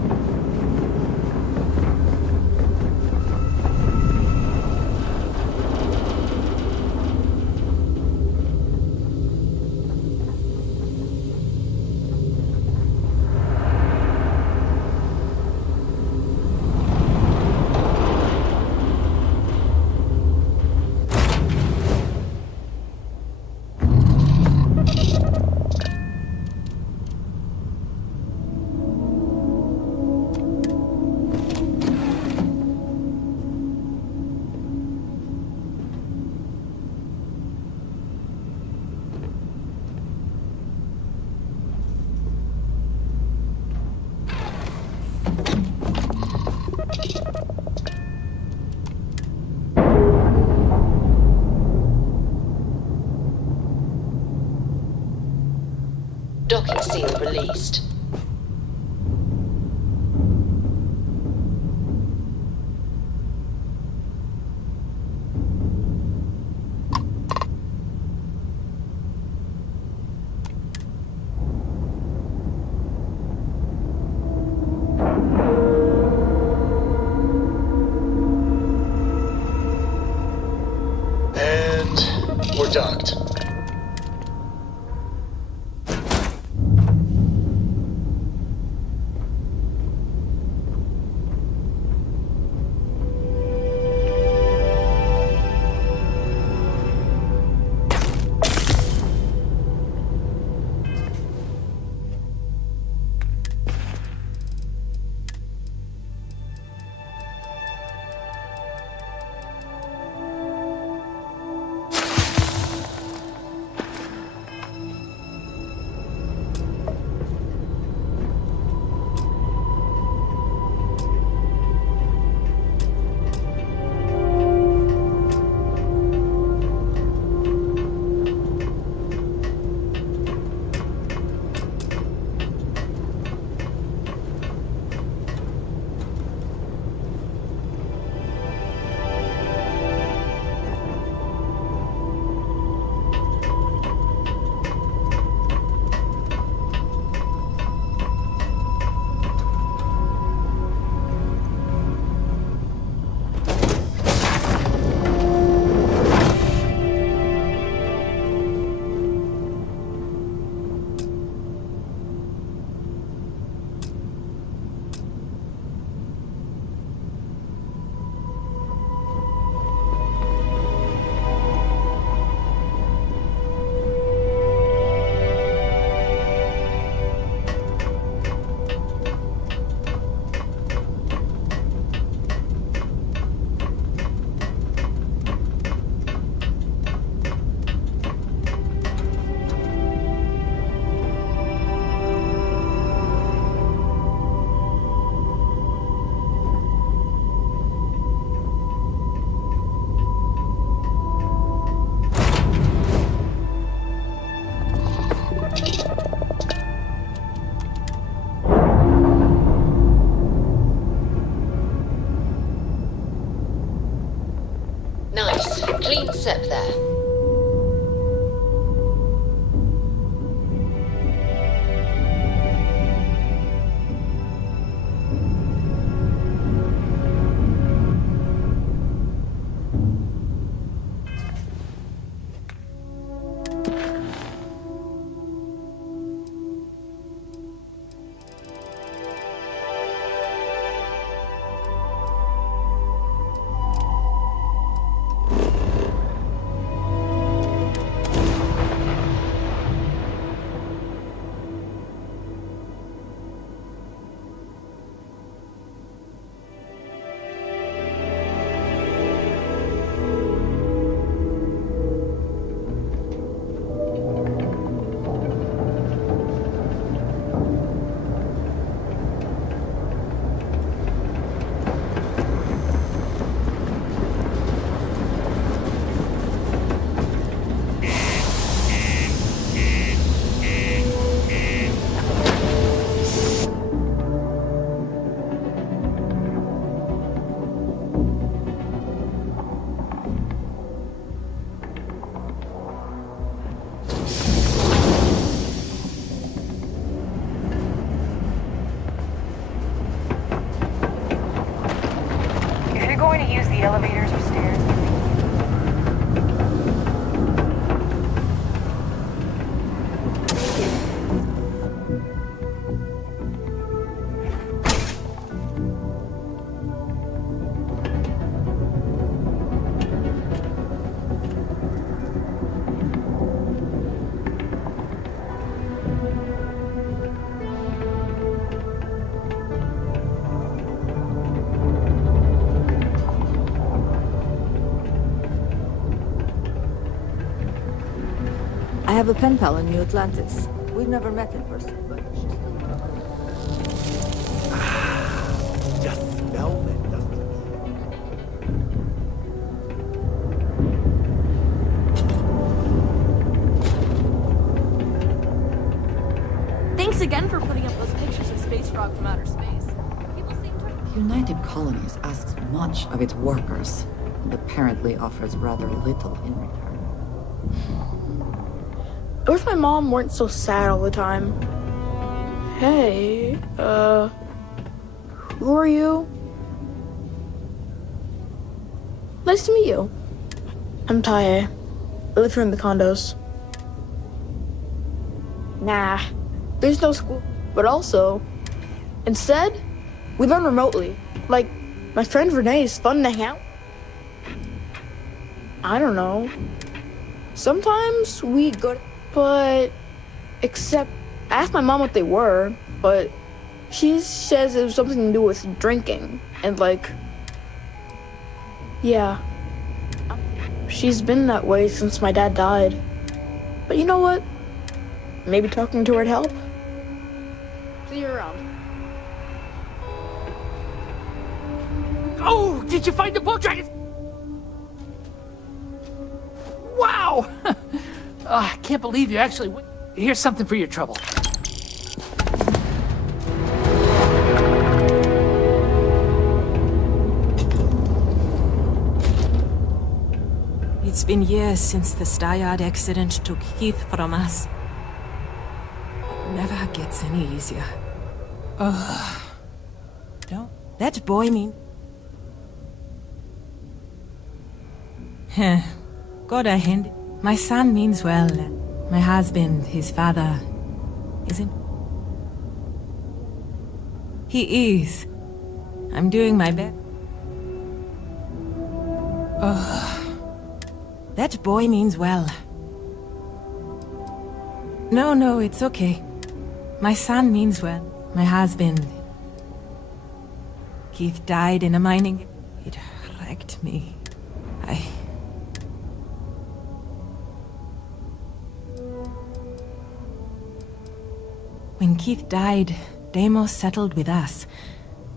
Docking seal released. And we're docked. Nice. Clean sep there. the elevators or stairs? I have a pen pal in New Atlantis. We've never met in person, but she's... Just smell it, doesn't it? Thanks again for putting up those pictures of Space Frog from outer space. People seem to... United Colonies asks much of its workers, and apparently offers rather little in return. I wish my mom weren't so sad all the time. Hey, who are you? Nice to meet you. I'm Tae. I live here in the condos. Nah, there's no school. But also, instead, we learn remotely. Like, my friend Renee is fun to hang out. I don't know. Sometimes we go... But, except, I asked my mom what they were, but she says it was something to do with drinking, and like, yeah. She's been that way since my dad died. But you know what? Maybe talking to her'd help. See you around. Oh, did you find the boat dragons? Wow! I can't believe you actually... Here's something for your trouble. It's been years since the Steyard accident took Keith from us. It never gets any easier. Don't... That boy mean... God, I hand... My son means well. My husband, his father, isn't... He is. I'm doing my best. That boy means well. No, it's okay. My son means well. My husband... Keith died in a mining... It wrecked me. When Keith died, Deimos settled with us.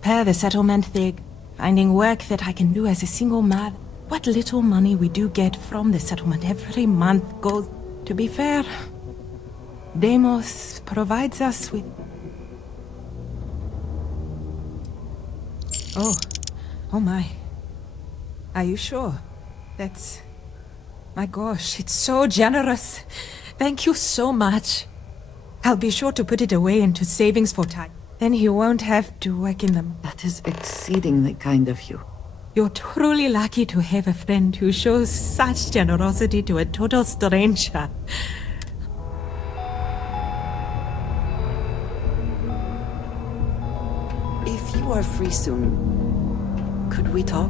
Per the settlement thing, finding work that I can do as a single mother. What little money we do get from the settlement every month goes... To be fair, Deimos provides us with... Oh my. Are you sure? That's... My gosh, it's so generous. Thank you so much. I'll be sure to put it away into savings for time. Then he won't have to work in them. That is exceedingly kind of you. You're truly lucky to have a friend who shows such generosity to a total stranger. If you are free soon, could we talk?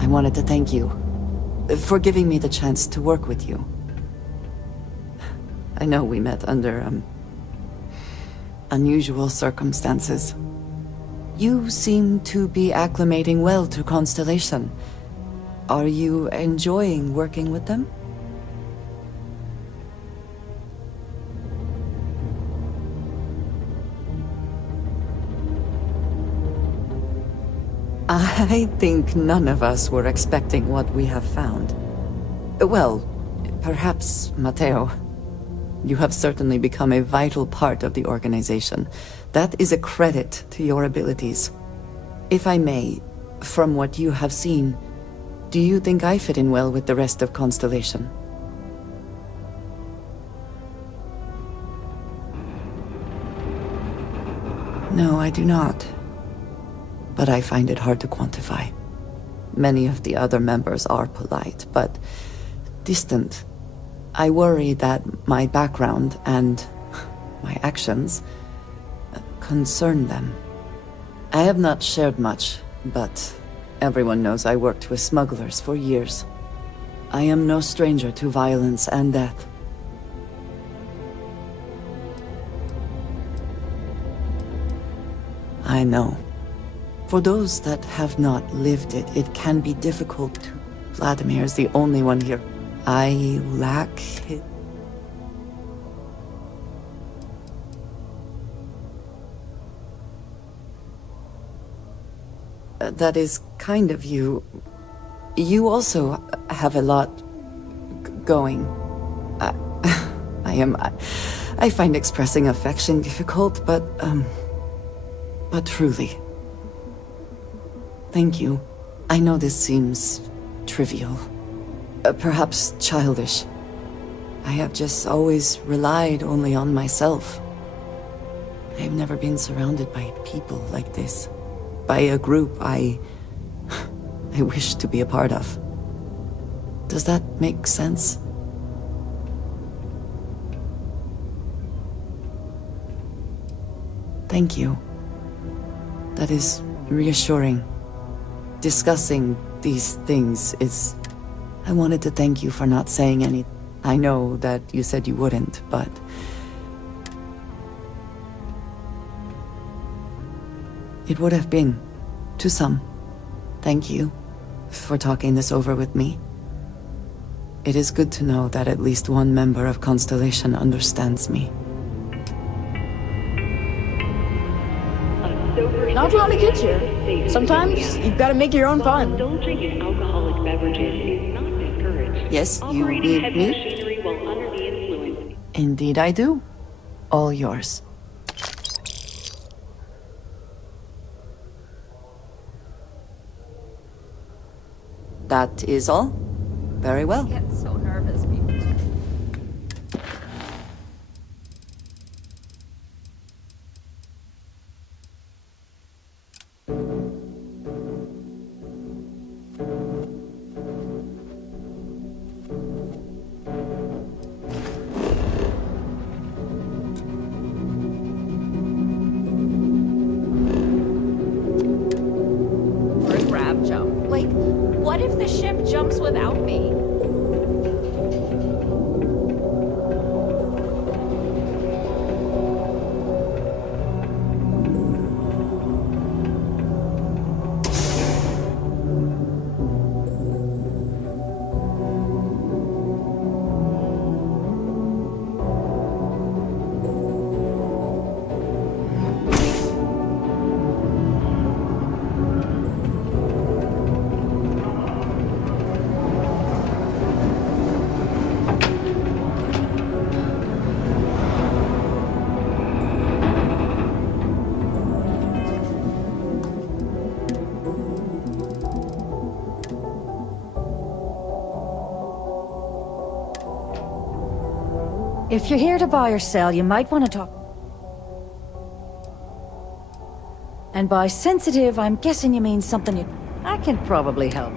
I wanted to thank you for giving me the chance to work with you. I know we met under, unusual circumstances. You seem to be acclimating well to Constellation. Are you enjoying working with them? I think none of us were expecting what we have found. Well, perhaps Matteo. You have certainly become a vital part of the organization. That is a credit to your abilities. If I may, from what you have seen, Do you think I fit in well with the rest of Constellation? No, I do not. But I find it hard to quantify. Many of the other members are polite, but distant. I worry that my background and my actions concern them. I have not shared much, but everyone knows I worked with smugglers for years. I am no stranger to violence and death. I know. For those that have not lived it, it can be difficult to... Vladimir is the only one here. I lack his... That is kind of you. You also have a lot going. I find expressing affection difficult, but truly. Thank you. I know this seems trivial. Perhaps childish. I have just always relied only on myself. I have never been surrounded by people like this. By a group I wish to be a part of. Does that make sense? Thank you. That is reassuring. Discussing these things is... I wanted to thank you for not saying any... I know that you said you wouldn't, but... It would have been, to some. Thank you for talking this over with me. It is good to know that at least one member of Constellation understands me. Not a lot of kids here. Sometimes you've got to make your own fun. Indulging in alcoholic beverages is not discouraged. Yes, you Operate need heavy me? machinery while under the influence. Indeed I do. All yours. That is all? Very well. I get so nervous before. For a grab jump. Like, what if the ship jumps without me? If you're here to buy or sell, you might want to talk. And by sensitive, I'm guessing you mean something I can probably help.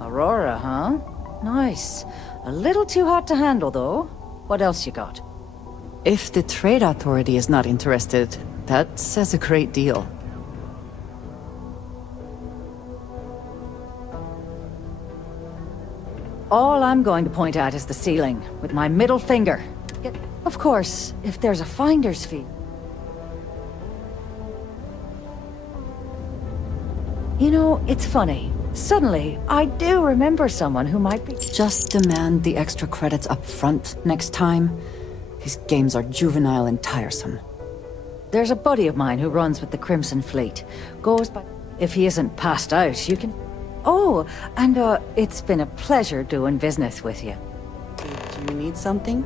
Aurora, huh? Nice. A little too hot to handle, though. What else you got? If the Trade Authority is not interested, that says a great deal. All I'm going to point at is the ceiling, with my middle finger. Of course, if there's a finder's fee. You know, it's funny. Suddenly, I do remember someone who might be... Just demand the extra credits up front next time. These games are juvenile and tiresome. There's a buddy of mine who runs with the Crimson Fleet. Goes by... If he isn't passed out, you can... Oh, and it's been a pleasure doing business with you. Do you need something?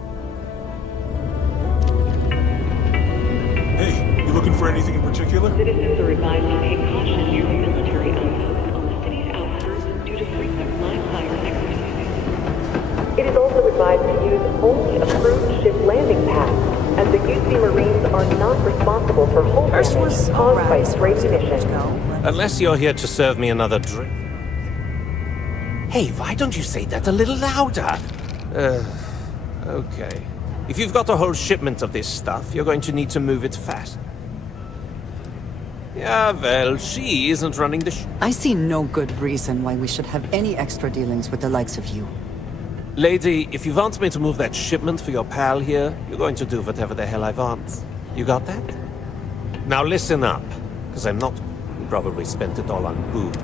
Hey, you looking for anything in particular? Citizens are advised to take caution near the military outpost. live fire exercise. It is also advised to use only approved ship landing pads, as the UC Marines are not responsible for hull damage caused by stray munitions. Unless you're here to serve me another drink. Hey, why don't you say that a little louder? Okay. If you've got a whole shipment of this stuff, you're going to need to move it fast. Yeah, well, she isn't running the I see no good reason why we should have any extra dealings with the likes of you. Lady, if you want me to move that shipment for your pal here, you're going to do whatever the hell I want. You got that? Now listen up, because I'm not... You probably spent it all on booze.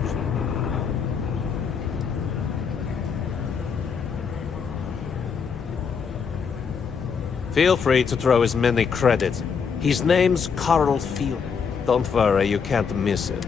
Feel free to throw as many credits. His name's Carl Field. Don't worry, you can't miss it.